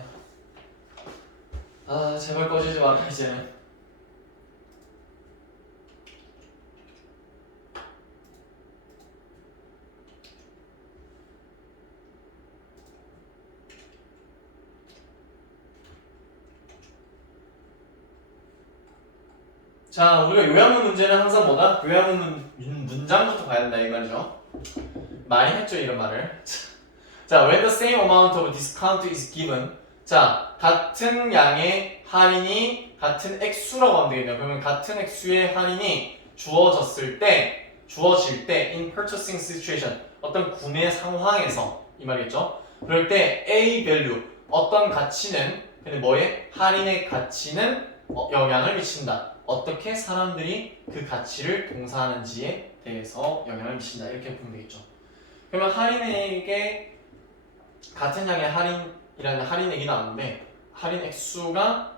아 제발 꺼지지 마라 이제는. 자 우리가 요약문 문제는 항상 뭐다? 요약문 문장부터 봐야 된다 이 말이죠. 많이 했죠 이런 말을. 자 when the same amount of discount is given, 자 같은 양의 할인이 같은 액수라고 하면 되겠네요. 그러면 같은 액수의 할인이 주어질 때 in purchasing situation, 어떤 구매 상황에서 이 말이겠죠. 그럴 때 A value, 어떤 가치는, 근데 뭐에? 할인의 가치는 영향을 미친다. 어떻게 사람들이 그 가치를 동사하는지에 대해서 영향을 미친다. 이렇게 보면 되겠죠. 그러면 할인액에 같은 양의 할인이라는 할인액이 나오는데 할인 액수가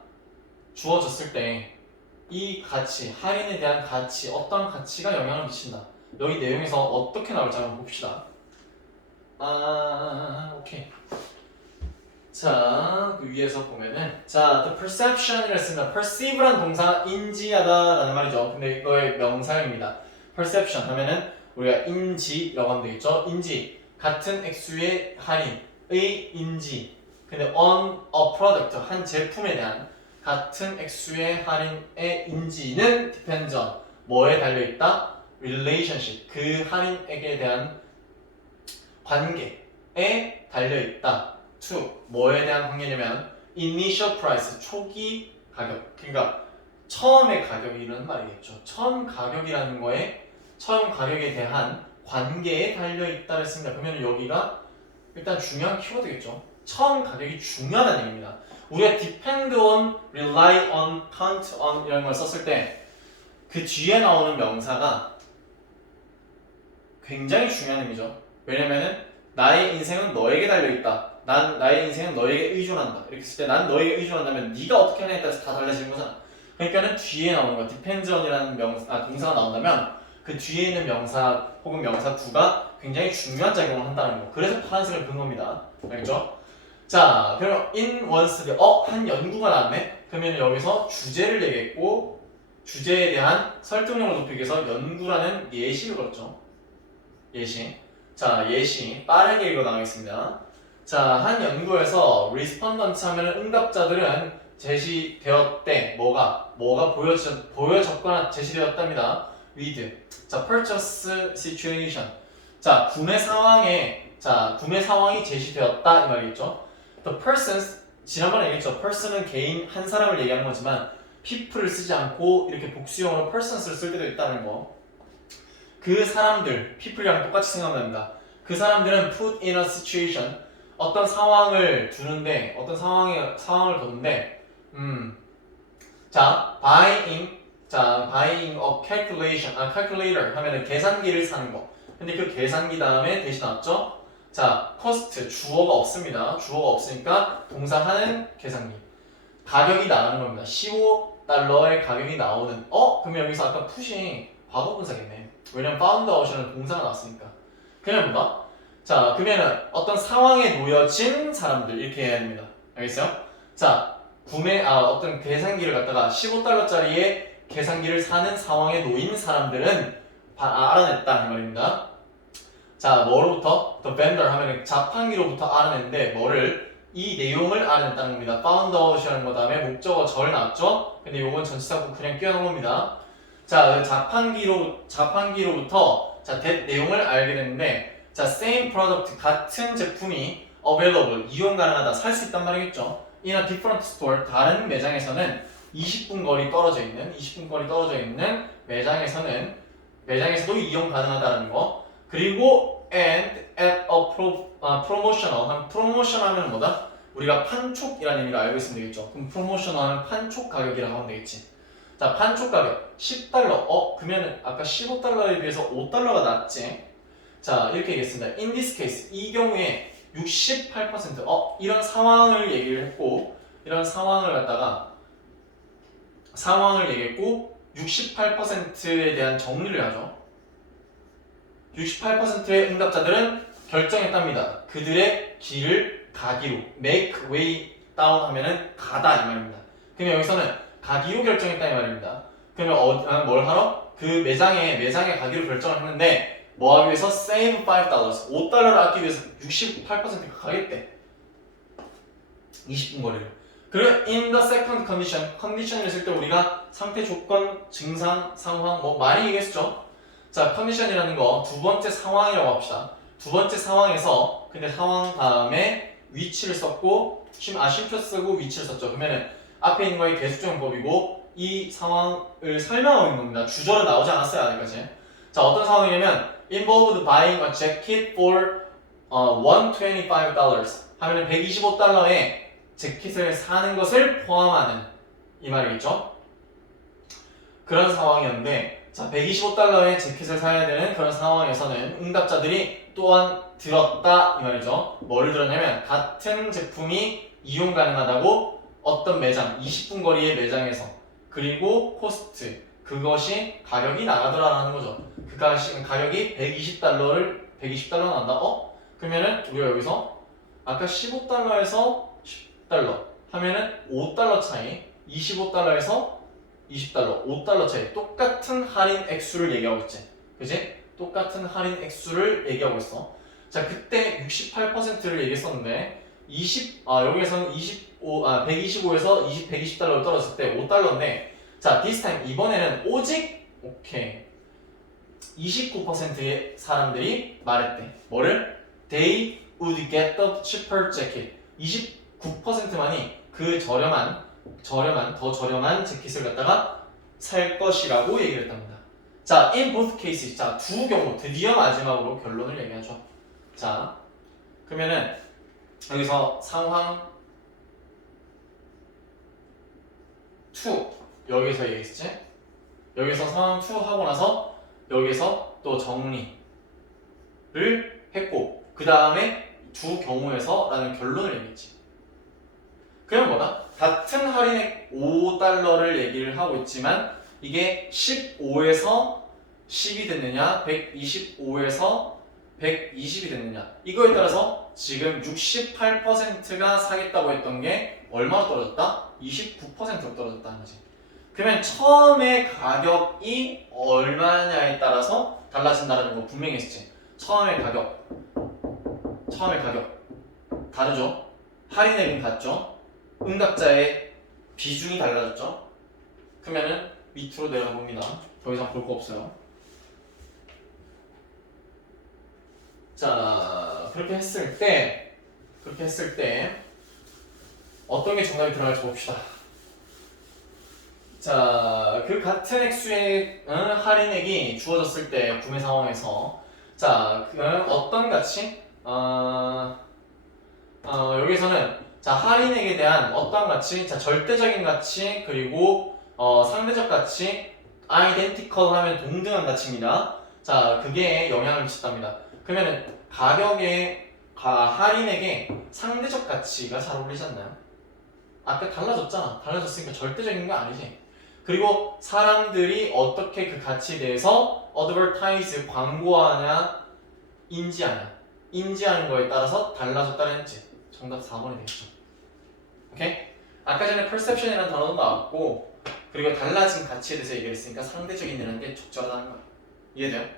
주어졌을 때 이 가치, 할인에 대한 가치, 어떤 가치가 영향을 미친다. 여기 내용에서 어떻게 나올지 한번 봅시다. 오케이. 자, 그 위에서 보면은 자, the perception이라 했습니다. perceive란 동사 인지하다라는 말이죠. 근데 이거의 명사형입니다. perception 하면은 우리가 인지라고 하면 되겠죠. 인지, 같은 액수의 할인의 인지. 근데 on a product, 한 제품에 대한 같은 액수의 할인의 인지는 depends on, 뭐에 달려있다? relationship, 그 할인액에 대한 관계에 달려있다. to, 뭐에 대한 관계냐면 initial price, 초기 가격. 그러니까 처음의 가격이라는 말이겠죠. 처음 가격이라는 거에 처음 가격에 대한 관계에 달려있다 했습니다. 그러면 여기가 일단 중요한 키워드겠죠. 처음 가격이 중요하다는 얘기입니다. 우리가 depend on, rely on, count on 이런 걸 썼을 때 그 뒤에 나오는 명사가 굉장히 중요한 의미죠. 왜냐면은 나의 인생은 너에게 달려있다. 나의 인생은 너에게 의존한다. 이렇게 했을 때 난 너에게 의존한다면 네가 어떻게 하냐에 따라서 다 달라지는 거잖아. 그러니까는 뒤에 나오는 거 depends on이라는 동사가 나온다면 그 뒤에 있는 명사 혹은 명사 구가 굉장히 중요한 작용을 한다는 거. 그래서 파란색을 본 겁니다. 알겠죠? 자, 그럼 in one study, 한 연구가 나왔네? 그러면 여기서 주제를 얘기했고 주제에 대한 설득력을 높이기 위해서 연구라는 예시를 걸었죠. 예시. 자, 예시 빠르게 읽어 나가겠습니다. 자, 한 연구에서 respondents 하면은 응답자들은 제시되었대. 뭐가 보여졌거나 제시되었답니다. with. 자, purchase situation. 자, 구매 상황이 제시되었다 이 말이겠죠. The persons, 지난번에 얘기했죠. person은 개인 한 사람을 얘기하는 거지만 people을 쓰지 않고 이렇게 복수형으로 persons를 쓸 때도 있다는 거. 그 사람들, people이랑 똑같이 생각납니다. 그 사람들은 put in a situation, 어떤 상황을 두는데, 어떤 상황을 두는데, 자, buying a calculator 하면은 계산기를 사는 거. 근데 그 계산기 다음에 대신 나왔죠? 자, cost, 주어가 없습니다. 주어가 없으니까 동사하는 계산기. 가격이 나가는 겁니다. 15달러의 가격이 나오는. 그러면 여기서 아까 푸시 과거 분사겠네. 왜냐면 found out이라는 동사가 나왔으니까. 그냥 뭐다? 자, 그러면은 어떤 상황에 놓여진 사람들 이렇게 해야 됩니다. 알겠어요? 자, 어떤 계산기를 갖다가 15달러짜리의 계산기를 사는 상황에 놓인 사람들은 알아냈다 이 말입니다. 자, 뭐로부터? The vendor 하면 자판기로부터 알아냈는데 이 내용을 알아냈다는 겁니다. found out이라는 거 다음에 목적어 절 나왔죠? 근데 요건 전치사구 그냥 끼워놓은 겁니다. 자, 자판기로부터 자, 내용을 알게 됐는데 자, same product, 같은 제품이 available, 이용 가능하다, 살 수 있단 말이겠죠. in a different store, 다른 매장에서는 20분 거리 떨어져 있는 매장에서도 이용 가능하다는 거. 그리고 and at a promotional, 프로모션 하면 뭐다? 우리가 판촉이라는 의미를 알고 있으면 되겠죠. 그럼 프로모션 하면 판촉 가격이라고 하면 되겠지. 자, 판촉 가격 10달러. 그러면 아까 15달러에 비해서 5달러가 낮지. 자, 이렇게 얘기했습니다. In this case, 이 경우에 68%. 이런 상황을 얘기를 했고, 이런 상황을 얘기했고, 68%에 대한 정리를 하죠. 68%의 응답자들은 결정했답니다. 그들의 길을 가기로 make way down 하면은 가다 이 말입니다. 그러면 여기서는 가기로 결정했다 이 말입니다. 그러면 뭘 하러? 그 매장에 가기로 결정을 했는데 뭐 하기 위해서 save $5 $5를 아끼기 위해서 68%가 가겠대. 20분 거리를. 그리고 in the second condition 컨디션을 했을 때 우리가 상태 조건, 증상, 상황 뭐 많이 얘기했죠. 자, 컨디션이라는 거 두 번째 상황이라고 합시다. 두 번째 상황에서 근데 상황 다음에 위치를 썼고 쉼표 쓰고 위치를 썼죠. 그러면은 앞에 있는 거의 계수정법이고 이 상황을 설명하고 있는 겁니다. 주저로 나오지 않았어요 아직까지. 자, 어떤 상황이냐면 involved buying a jacket for $125 하면은 $125에 재킷을 사는 것을 포함하는 이 말이겠죠. 그런 상황이었는데 자, $125에 재킷을 사야 되는 그런 상황에서는 응답자들이 또한 들었다 이 말이죠. 뭐를 들었냐면 같은 제품이 이용 가능하다고 어떤 매장 20분 거리의 매장에서 그리고 코스트 그것이 가격이 나가더라라는 거죠. 그 가격이 $120 나온다. 그러면은 우리가 여기서 아까 $15에서 $10 하면은 $5 차이 25달러에서 $20 $5 차이 똑같은 할인 액수를 얘기하고 있지. 그지? 똑같은 할인 액수를 얘기하고 있어. 자, 그때 68%를 얘기했었는데 여기에서는 125에서 120달러로 떨어졌을 때 $5인데 자, this time 이번에는 오직 오케이 29%의 사람들이 말했대. 뭐를? They would get the cheaper jacket. 29%만이 그 더 저렴한 재킷을 갖다가 살 것이라고 얘기를 했답니다. 자, in both cases. 자, 두 경우 드디어 마지막으로 결론을 얘기하죠. 자, 그러면은 여기서 상황 2 여기서 얘기했지? 여기서 상황 2 하고 나서 여기서 또 정리를 했고 그 다음에 두 경우에서 라는 결론을 얘기했지. 그럼 뭐다? 같은 할인액 $5를 얘기를 하고 있지만 이게 15에서 10이 됐느냐 125에서 120이 됐느냐 이거에 따라서 지금 68%가 사겠다고 했던 게 얼마로 떨어졌다? 29%로 떨어졌다는 거지. 그러면 처음에 가격이 얼마냐에 따라서 달라진다는 거 분명히 했지. 처음에 가격 다르죠? 할인액은 같죠? 응답자의 비중이 달라졌죠? 그러면은 밑으로 내려가 봅니다. 더 이상 볼 거 없어요. 자, 그렇게 했을 때 어떤 게 정답이 들어갈지 봅시다. 자, 그 같은 액수의 할인액이 주어졌을 때 구매 상황에서 자, 어떤 가치? 여기서는 자, 할인액에 대한 어떤 가치? 자, 절대적인 가치 그리고 상대적 가치 identical 하면 동등한 가치입니다. 자, 그게 영향을 미쳤답니다. 그러면은 할인액에 상대적 가치가 잘 어울리지 않나요? 아까 달라졌잖아. 달라졌으니까 절대적인 거 아니지. 그리고 사람들이 어떻게 그 가치에 대해서 advertise 광고하냐 인지하는 거에 따라서 달라졌다는 했지. 정답 4번이 되겠죠. 오케이? 아까 전에 perception이라는 단어도 나왔고 그리고 달라진 가치에 대해서 얘기했으니까 상대적인이라는 게 적절하다는 거야. 이해돼요?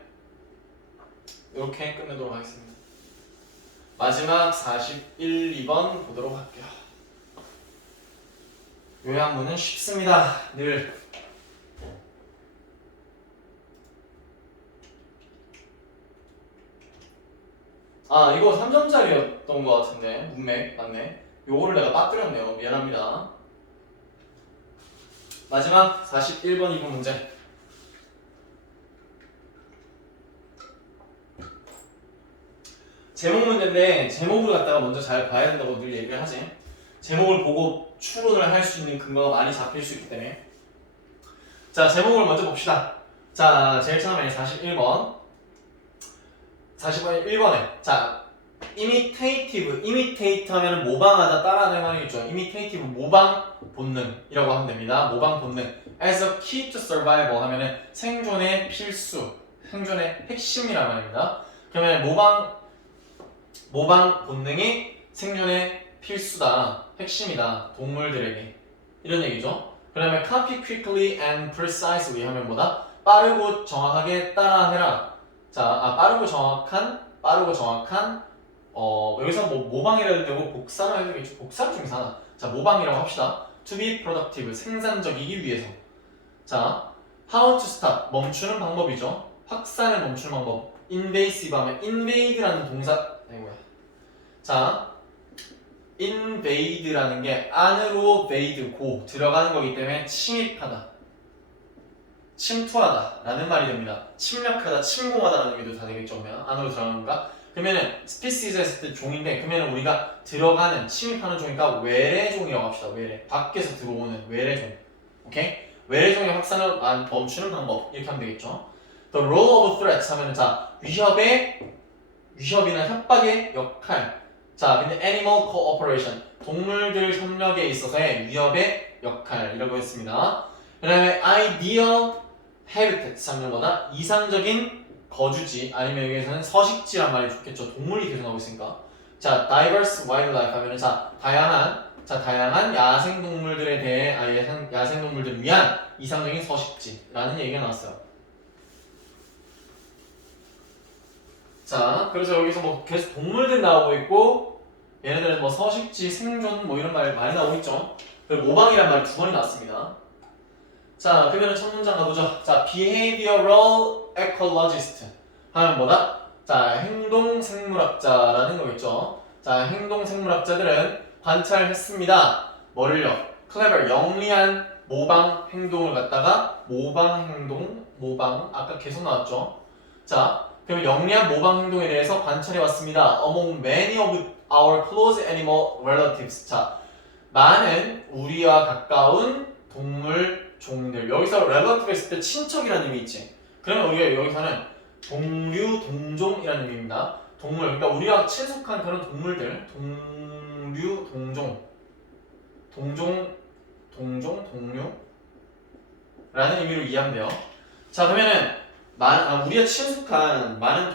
이렇게 끝내도록 하겠습니다. 마지막 41, 2번 보도록 할게요. 요양문은 쉽습니다. 늘. 이거 3점짜리였던 것 같은데 문맥 맞네. 요거를 내가 빠뜨렸네요. 미안합니다. 마지막 41번 2번 문제. 제목 문제인데 제목을 갖다가 먼저 잘 봐야 된다고 늘 얘기를 하지. 제목을 보고 추론을 할 수 있는 근거가 많이 잡힐 수 있기 때문에. 자, 제목을 먼저 봅시다. 자, 제일 처음에 41번 1번에 자, imitate 하면 모방하다 따라하는 말이겠죠. imitative 모방 본능이라고 하면 됩니다. 모방 본능 as a key to survival 하면은 생존의 필수, 생존의 핵심이란 말입니다. 그러면 모방 모방 본능이 생존의 필수다, 핵심이다, 동물들에게. 이런 얘기죠. 그 다음에 copy quickly and precisely 하면 뭐다? 빠르고 정확하게 따라해라. 자, 빠르고 정확한, 여기서 뭐 모방이라도 되고 복사를 해도 되겠죠. 복사 중에서 하나. 자, 모방이라고 합시다. to be productive, 생산적이기 위해서. 자, how to stop, 멈추는 방법이죠. 확산을 멈추는 방법. invasive 하면 invade라는 동사, 아이고야. 자, invade라는 게 안으로 vade, 들어가는 거기 때문에 침입하다, 침투하다 라는 말이 됩니다. 침략하다, 침공하다 라는 의미도 다 되겠죠. 그러면 안으로 들어가는 건가? 그러면은 species 했을 때 종인데, 그러면은 우리가 들어가는, 침입하는 종이니까 외래종이라고 합시다. 외래, 밖에서 들어오는 외래종. 오케이? 외래종의 확산을 멈추는 방법, 이렇게 하면 되겠죠. The role of threats 하면은 자, 위협이나 협박의 역할. 자, 근데 animal cooperation, 동물들 협력에 있어서의 위협의 역할이라고 했습니다. 그 다음에 ideal habitat 하면 뭐다? 이상적인 거주지, 아니면 여기에서는 서식지란 말이 좋겠죠. 동물이 계속 나오고 있으니까. 자, diverse wildlife 하면은 다양한 야생 동물들에 대해, 야생 동물들을 위한 이상적인 서식지라는 얘기가 나왔어요. 자, 그래서 여기서 뭐 계속 동물들 나오고 있고, 얘네들은 뭐 서식지, 생존 뭐 이런 말 많이 나오고 있죠. 그리고 모방이란 말이 두 번이 나왔습니다. 자, 그러면 첫 문장 가보죠. 자, behavioral ecologist 하면 뭐다? 자, 행동 생물학자라는 거겠죠. 자, 행동 생물학자들은 관찰했습니다. 뭐를요? clever, 영리한 모방 행동을 갖다가 모방 아까 계속 나왔죠. 자, 그럼 영리한 모방 행동에 대해서 관찰해 왔습니다. Among many of our close animal relatives. 자, 많은 우리와 가까운 동물 종들. 여기서 relative 했을 때 친척이라는 의미 있지. 그러면 우리가 여기서는 동류, 동종이라는 의미입니다. 동물, 그러니까 우리와 친숙한 그런 동물들, 동류, 동류라는 의미로 이해하면 돼요. 자, 그러면은 우리가 친숙한 많은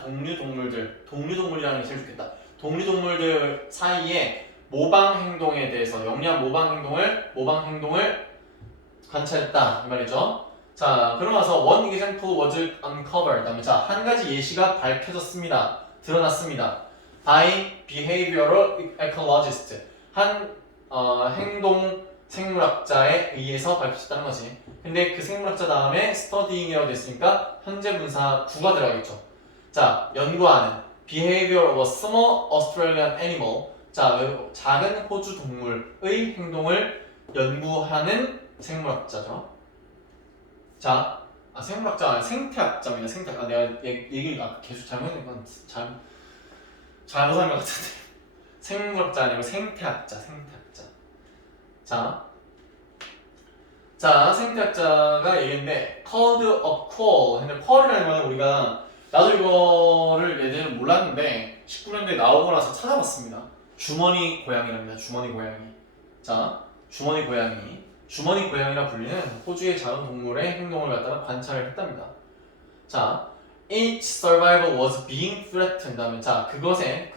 동류 동물들, 동물이라는 게 제일 좋겠다. 동류 동물들 사이에 모방 행동에 대해서, 영리한 모방 행동을 관찰했다 이 말이죠. 자, 그러면서 one example was uncovered. 다음에 자, 한 가지 예시가 밝혀졌습니다. 드러났습니다. by behavioral ecologist. 행동 생물학자에 의해서 밝혀졌다는 거지. 근데 그 생물학자 다음에 studying이라고 됐으니까 현재 분사 구가 들어가겠죠. 자, 연구하는 behavior of a small Australian animal. 자, 작은 호주 동물의 행동을 연구하는 생물학자죠. 자, 생물학자 아니 생태학자입니다. 생태학. 내가 얘기를 계속 잘못한 건 잘못한 것 같은데. 생물학자 아니고 생태학자. 자, 생태학자가 얘기인데 called a quoll. 근데 quoll이라는 거는 우리가 나도 이거를 예전에 몰랐는데 19년도에 나오고 나서 찾아봤습니다. 주머니 고양이랍니다. 주머니 고양이. 자, 주머니 고양이라 불리는 호주의 작은 동물의 행동을 갖다가 관찰을 했답니다. 자, its survival was being threatened 하면 자, 그것에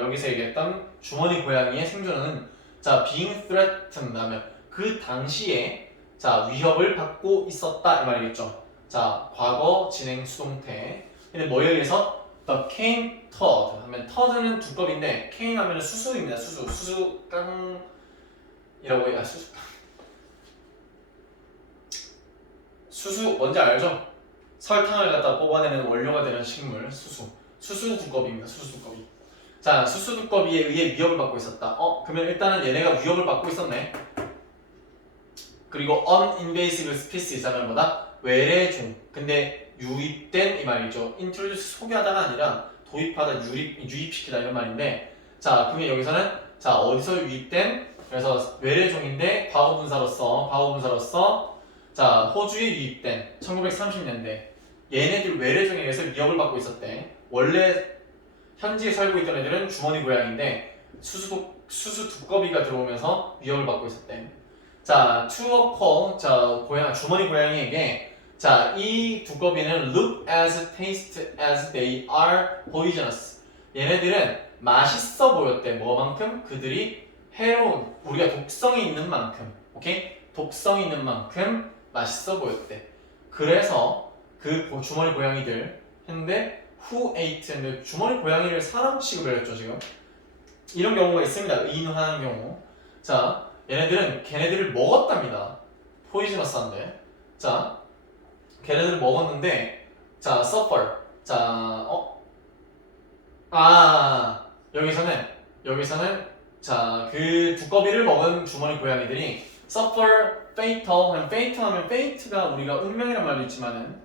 여기서 얘기했던 주머니 고양이의 생존은 자, being threatened 하면 그 당시에 자, 위협을 받고 있었다 이 말이겠죠. 자, 과거 진행 수동태. 근데 뭐에 의해서 the cane toad 하면 toad는 두껍인데 cane 하면 수수입니다. 수수깡이라고 해야 수수 뭔지 알죠? 설탕을 갖다 뽑아내는 원료가 되는 식물 수수 두꺼비입니다. 수수 두꺼비. 자, 수수 두꺼비에 의해 위협을 받고 있었다. 그러면 일단은 얘네가 위협을 받고 있었네. 그리고 uninvasive species 하면 뭐다? 외래종. 근데 유입된 이 말이죠. introduce 소개하다가 아니라 도입하다, 유입시키다 이런 말인데, 자, 그러면 여기서는 자, 어디서 유입된? 그래서 외래종인데 과거분사로서 자, 호주에 유입된 1930년대 얘네들 외래종에 의해서 위협을 받고 있었대. 원래 현지에 살고 있던 애들은 주머니 고양인데 수수 두꺼비가 들어오면서 위협을 받고 있었대. 자, to a call. 자, 주머니 고양이에게 자, 이 두꺼비는 look as taste as they are poisonous. 얘네들은 맛있어 보였대. 뭐만큼? 그들이 해로운, 우리가 독성이 있는 만큼, 오케이? 독성이 있는 만큼 맛있어 보였대. 그래서 그 주머니 고양이들 했는데 who ate 했는데 주머니 고양이를 사람 취급을 했죠 지금. 이런 경우가 있습니다. 의인화하는 경우. 자, 얘네들은 걔네들을 먹었답니다. 포이즈너스한데. 자, 걔네들을 먹었는데 자, suffer. 자, 여기서는 자, 그 두꺼비를 먹은 주머니 고양이들이 suffer fatal 하면 fate가 우리가 운명이란 말도 있지만은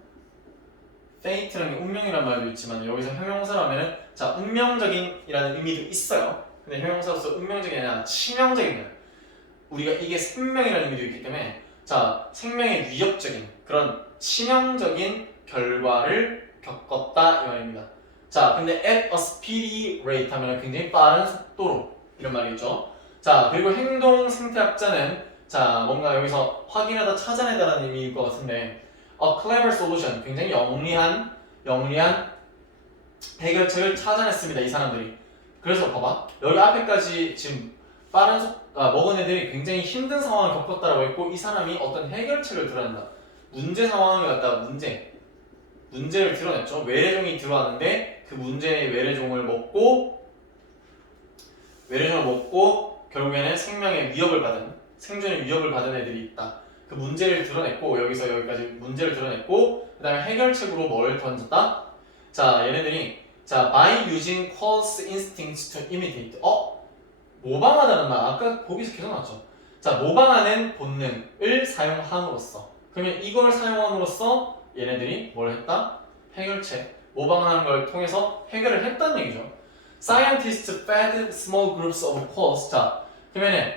fate라는 게 운명이란 말도 있지만 여기서 형용사라면은 자, 운명적인이라는 의미도 있어요. 근데 형용사로서 운명적이 아니라 치명적인 우리가 이게 생명이라는 의미도 있기 때문에 자, 생명에 위협적인 그런 치명적인 결과를 겪었다 이 말입니다. 자, 근데 at a speedy rate 하면 굉장히 빠른 속도로 이런 말이죠. 자, 그리고 행동 생태학자는 자, 뭔가 여기서 확인하다 찾아내다라는 의미일 것 같은데 a clever solution 굉장히 영리한 해결책을 찾아냈습니다. 이 사람들이. 그래서 봐봐. 여기 앞에까지 지금 먹은 애들이 굉장히 힘든 상황을 겪었다라고 했고 이 사람이 어떤 해결책을 드러낸다. 문제 상황을 갖다가 문제를 드러냈죠. 외래종이 들어왔는데 그 문제의 외래종을 먹고 결국에는 생명의 위협을 받은 생존의 위협을 받은 애들이 있다. 그 문제를 드러냈고 여기서 여기까지 문제를 드러냈고 그 다음에 해결책으로 뭘 던졌다? 자, 얘네들이 자, by using false instincts to imitate 모방하다는 말 아까 거기서 계속 나왔죠. 자, 모방하는 본능을 사용함으로써 그러면 이걸 사용함으로써 얘네들이 뭘 했다? 해결책 모방하는 걸 통해서 해결을 했다는 얘기죠. Scientists fed small groups of quolls. 자, 그러면은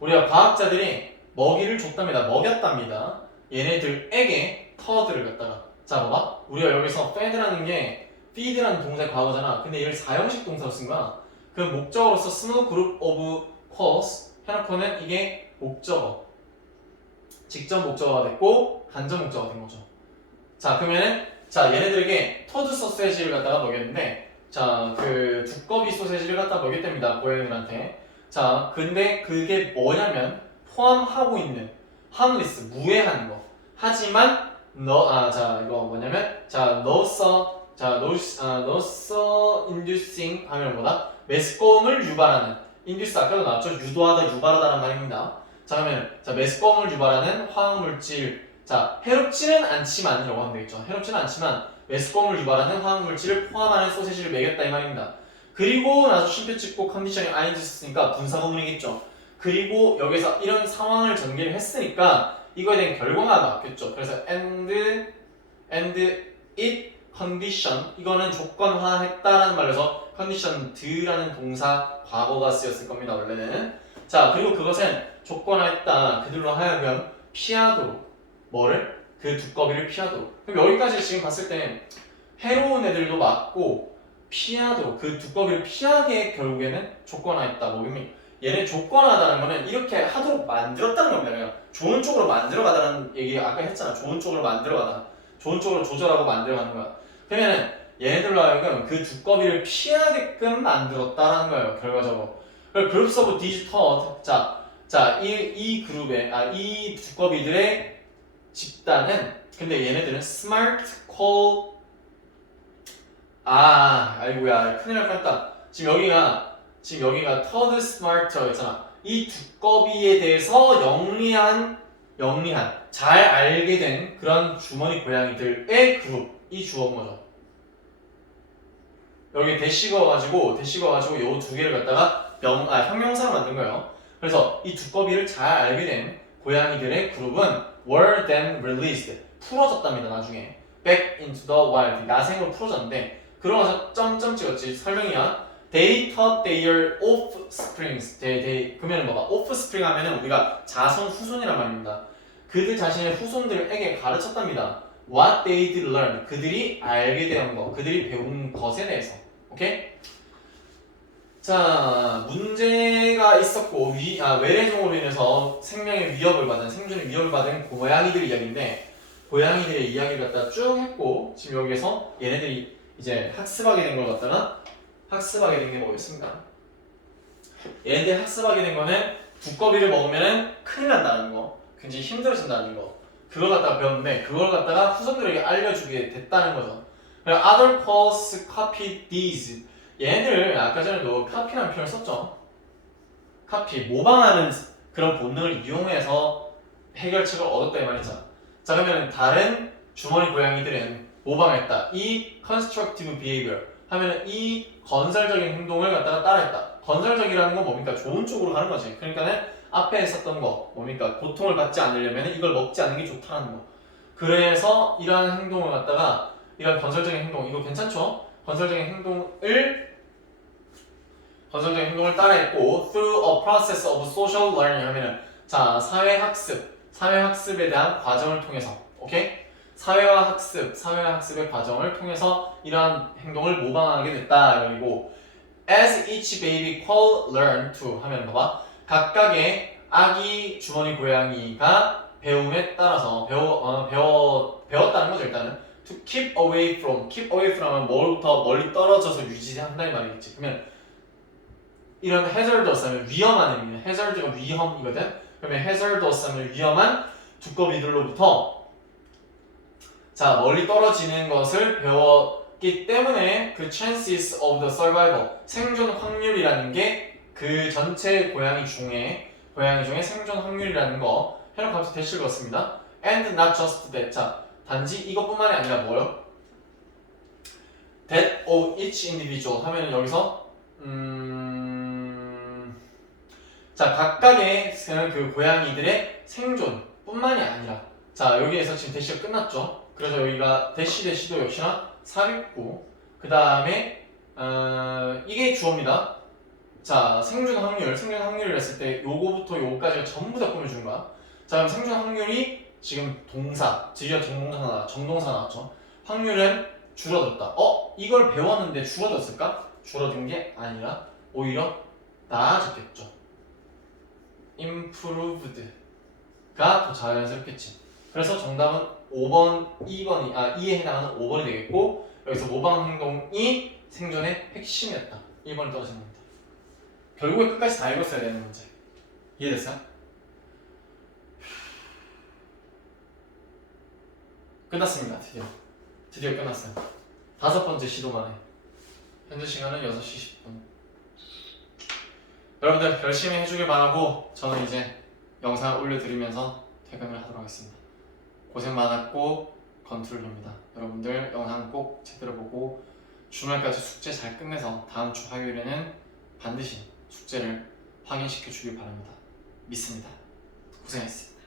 우리가 과학자들이 먹이를 줬답니다. 먹였답니다. 얘네들에게 터드를 갖다가 자, 봐봐. 우리가 여기서 fed라는 게 feed라는 동사의 과거잖아. 근데 얘를 사형식 동사로 쓴 거야. 그 목적어로서 small group of quolls 해놓고는 이게 목적어 직접 목적어가 됐고 간접 목적어가 된 거죠. 자, 그러면은 자, 얘네들에게 터드 소세지를 갖다가 먹였는데 자, 그 두꺼비 소세지를 갖다 먹였답니다. 고양이들한테. 자, 근데 그게 뭐냐면 포함하고 있는 harmless 무해한 거. 하지만 자, 이거 뭐냐면 자, no inducing 하면 뭐다? 매스꺼움을 유발하는 induce 아까도 나왔죠? 유도하다, 유발하다라는 말입니다. 자, 그러면 자, 매스꺼움을 유발하는 화학물질 자, 해롭지는 않지만 이라고 하면 되겠죠. 해롭지는 않지만 매스꺼움을 유발하는 화학물질을 포함하는 소세지를 먹였다 이 말입니다. 그리고 나서 쉼표 찍고 컨디션이 아니지 썼으니까 분사구문이겠죠. 그리고 여기서 이런 상황을 전개를 했으니까 이거에 대한 결과가 나왔겠죠. 그래서 and it condition 이거는 조건화했다라는 말에서 conditioned라는 동사 과거가 쓰였을 겁니다. 원래는. 자, 그리고 그것은 조건화했다. 그들로 하여금 피하도록 뭐를? 그 두꺼비를 피하도록. 그럼 여기까지 지금 봤을 때 해로운 애들도 맞고 피하도록 그 두꺼비를 피하게 결국에는 조건화했다. 뭐겠니? 얘네 조건화하다는 거는 이렇게 하도록 만들었다는 겁니다. 그냥 좋은 쪽으로 만들어가다는 얘기 아까 했잖아. 좋은 쪽으로 만들어가다. 좋은 쪽으로 조절하고 만들어가는 거야. 그러면은 얘네들로 하여금 그 두꺼비를 피하게끔 만들었다라는 거예요. 결과적으로. 그리고 groups of these thought 자, 이 그룹의 이 두꺼비들의 집단은 근데 얘네들은 smart, cool 아이고야 큰일 날 뻔했다. 지금 여기가 third smart라고 했잖아. 이 두꺼비에 대해서 영리한 잘 알게 된 그런 주머니 고양이들의 그룹이 주어온 거죠. 여기 대시거가지고 요 두 개를 갖다가 형용사로 만든 거예요. 그래서 이 두꺼비를 잘 알게 된 고양이들의 그룹은 were then released 풀어졌답니다. 나중에 back into the wild 야생으로 풀어졌는데 그러면서 점점 찍었지. 설명이야. They taught their offsprings. 그러면 봐봐. offspring 하면은 우리가 자손 후손이란 말입니다. 그들 자신의 후손들에게 가르쳤답니다. What they did learn. 그들이 알게 된 거, 그들이 배운 것에 대해서. 오케이? 자, 문제가 있었고 외래종으로 인해서 생존의 위협을 받은 고양이들 이야기인데 고양이들의 이야기를 갖다 쭉 했고 지금 여기에서 얘네들이 이제 학습하게 된 걸 갖다가 학습하게 된 게 뭐겠습니까? 얘네들 학습하게 된 거는 두꺼비를 먹으면 큰일 난다는 거, 굉장히 힘들어진다는 거, 그걸 갖다가 배웠는데 그걸 갖다가 후손들에게 알려주게 됐다는 거죠. 그리고 other Poles copy these. 얘네들 아까 전에도 copy라는 표현을 썼죠. copy, 모방하는 그런 본능을 이용해서 해결책을 얻었다 이 말이죠. 자, 그러면 다른 주머니 고양이들은 모방했다. 이 constructive behavior 하면은 이 건설적인 행동을 갖다가 따라했다. 건설적이라는 건 뭡니까? 좋은 쪽으로 가는 거지. 그러니까는 앞에 했었던 거 뭡니까? 고통을 받지 않으려면 이걸 먹지 않는 게 좋다는 거. 그래서 이러한 행동을 갖다가 이런 건설적인 행동, 이거 괜찮죠? 건설적인 행동을 따라했고 through a process of social learning 하면은 자, 사회학습에 대한 과정을 통해서, 오케이? 사회화 학습의 과정을 통해서 이러한 행동을 모방하게 됐다 이러고 as each baby quail learn to 하면 봐봐 각각의 아기 주머니 고양이가 배움에 따라서 배웠다는 거죠. 일단은 to keep away from 하면 뭐부터 멀리 떨어져서 유지한다는 말이겠지. 그러면 이런 hazardous 하면 위험한 의미는 hazard가 위험이거든. 그러면 hazardous 하면 위험한 두꺼비들로부터 자 멀리 떨어지는 것을 배웠기 때문에 그 chances of the survival 생존 확률이라는 게 그 전체 고양이 중에 생존 확률이라는 거 해놓고 대시를 그었습니다. And not just that. 자 단지 이것뿐만이 아니라 뭐요? That of each individual 하면은 여기서 자 각각의 그 고양이들의 생존뿐만이 아니라 자 여기에서 지금 대시가 끝났죠. 그래서 여기가 대시도 역시나 삽입구 그 다음에 이게 주어입니다. 자 생존 확률을 했을 때 요거부터 요거까지가 전부 다 꾸며준 거야. 자 그럼 생존 확률이 지금 동사 드디어 정동사 나왔죠. 확률은 줄어들었다. 이걸 배웠는데 줄어들었을까? 줄어든 게 아니라 오히려 나아졌겠죠. improved가 더 자연스럽겠지. 그래서 정답은 5번, 2에 해당하는 5번이 되겠고 여기서 모방 행동이 생존의 핵심이었다. 1번이 떨어지는 겁니다. 결국에 끝까지 다 읽었어야 되는 문제. 이해됐어요? 끝났습니다. 드디어 끝났어요. 5번째 시도 만에. 현재 시간은 6시 10분. 여러분들 열심히 해주길 바라고 저는 이제 영상 올려드리면서 퇴근을 하도록 하겠습니다. 고생 많았고 건투를입니다. 여러분들 영상 꼭 제대로 보고 주말까지 숙제 잘 끝내서 다음 주 화요일에는 반드시 숙제를 확인시켜 주길 바랍니다. 믿습니다. 고생했습니다.